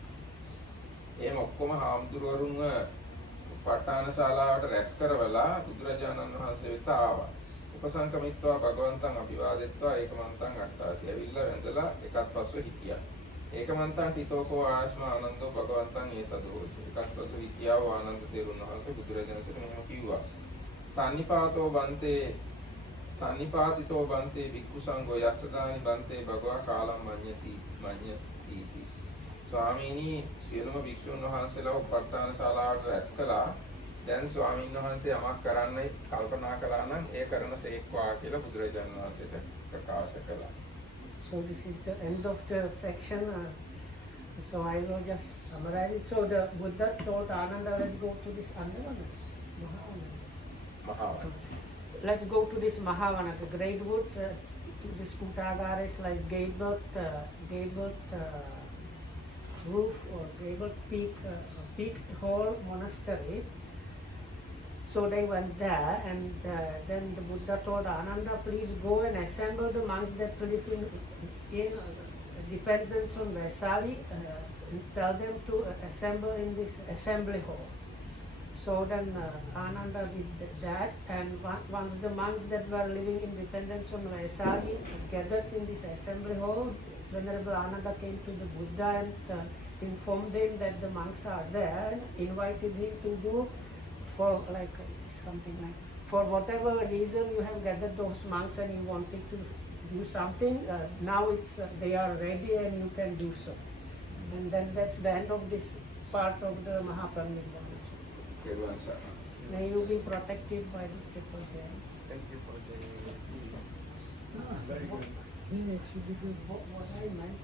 එහෙම ඔක්කොම හාමුදුරුවරුන්ව උපට්ඨාන ශාලාවට රැස් කරවලා බුදුරජාණන් වහන්සේ වෙත ආවා. උපසංකමිත්වා භගවන්තං අභිවාදෙත්වා ඒකමන්තං අට්ඨාසි. ඇවිල්ලා වැඳලා එකත් පස්ව හිටියා. ඒකමන්තං තිතෝකෝ ආයස්ම ආනන්දෝ භගවන්තං ඒතදෝචි. එකත් පස්ව හිටියා ආනන්ද තෙරුන් වහන්සේ බුදුරජාණන්සේට මෙහෙම කිව්වා. සන්නිපාතිතෝ බන්තේ භික්ඛු සංඝෝ යස්සදානි බන්තේ භගවා කාලම් මඤ්ඤති. ස්වාමීනි සියලුම භික්ෂුන් වහන්සේලා උපට්ඨාන ශාලාවට රැස් කළා. දැන් ස්වාමීන් වහන්සේ යමක් කරන්න කල්පනා කළා නම් ඒ කරන සේක්වා කියලා බුදුරජාණන් වහන්සේට ප්‍රකාශ කළා. So this is the end of the section. So I will just summarize it. So the Buddha told Ananda, let's go to this Mahavana. Let's go to this Mahavana, the great wood. To this Kutagara is like gabled roof or gabled peaked hall monastery. So they went there, and then the Buddha told Ananda, please go and assemble the monks that live in dependence on Vaisali, and tell them to assemble in this assembly hall. So then Ananda did that, and once the monks that were living in dependence on Vaisali gathered in this assembly hall, Venerable Ananda came to the Buddha and informed him that the monks are there, and invited him to do for like something like, for whatever reason you have gathered those monks and you wanted to do something, now it's they are ready and you can do so. And then that's the end of this part of the Mahaparinibbana. කෙරුවන් සරණයි. May you be protected by the triple hand. Thank you for the Very good. What I meant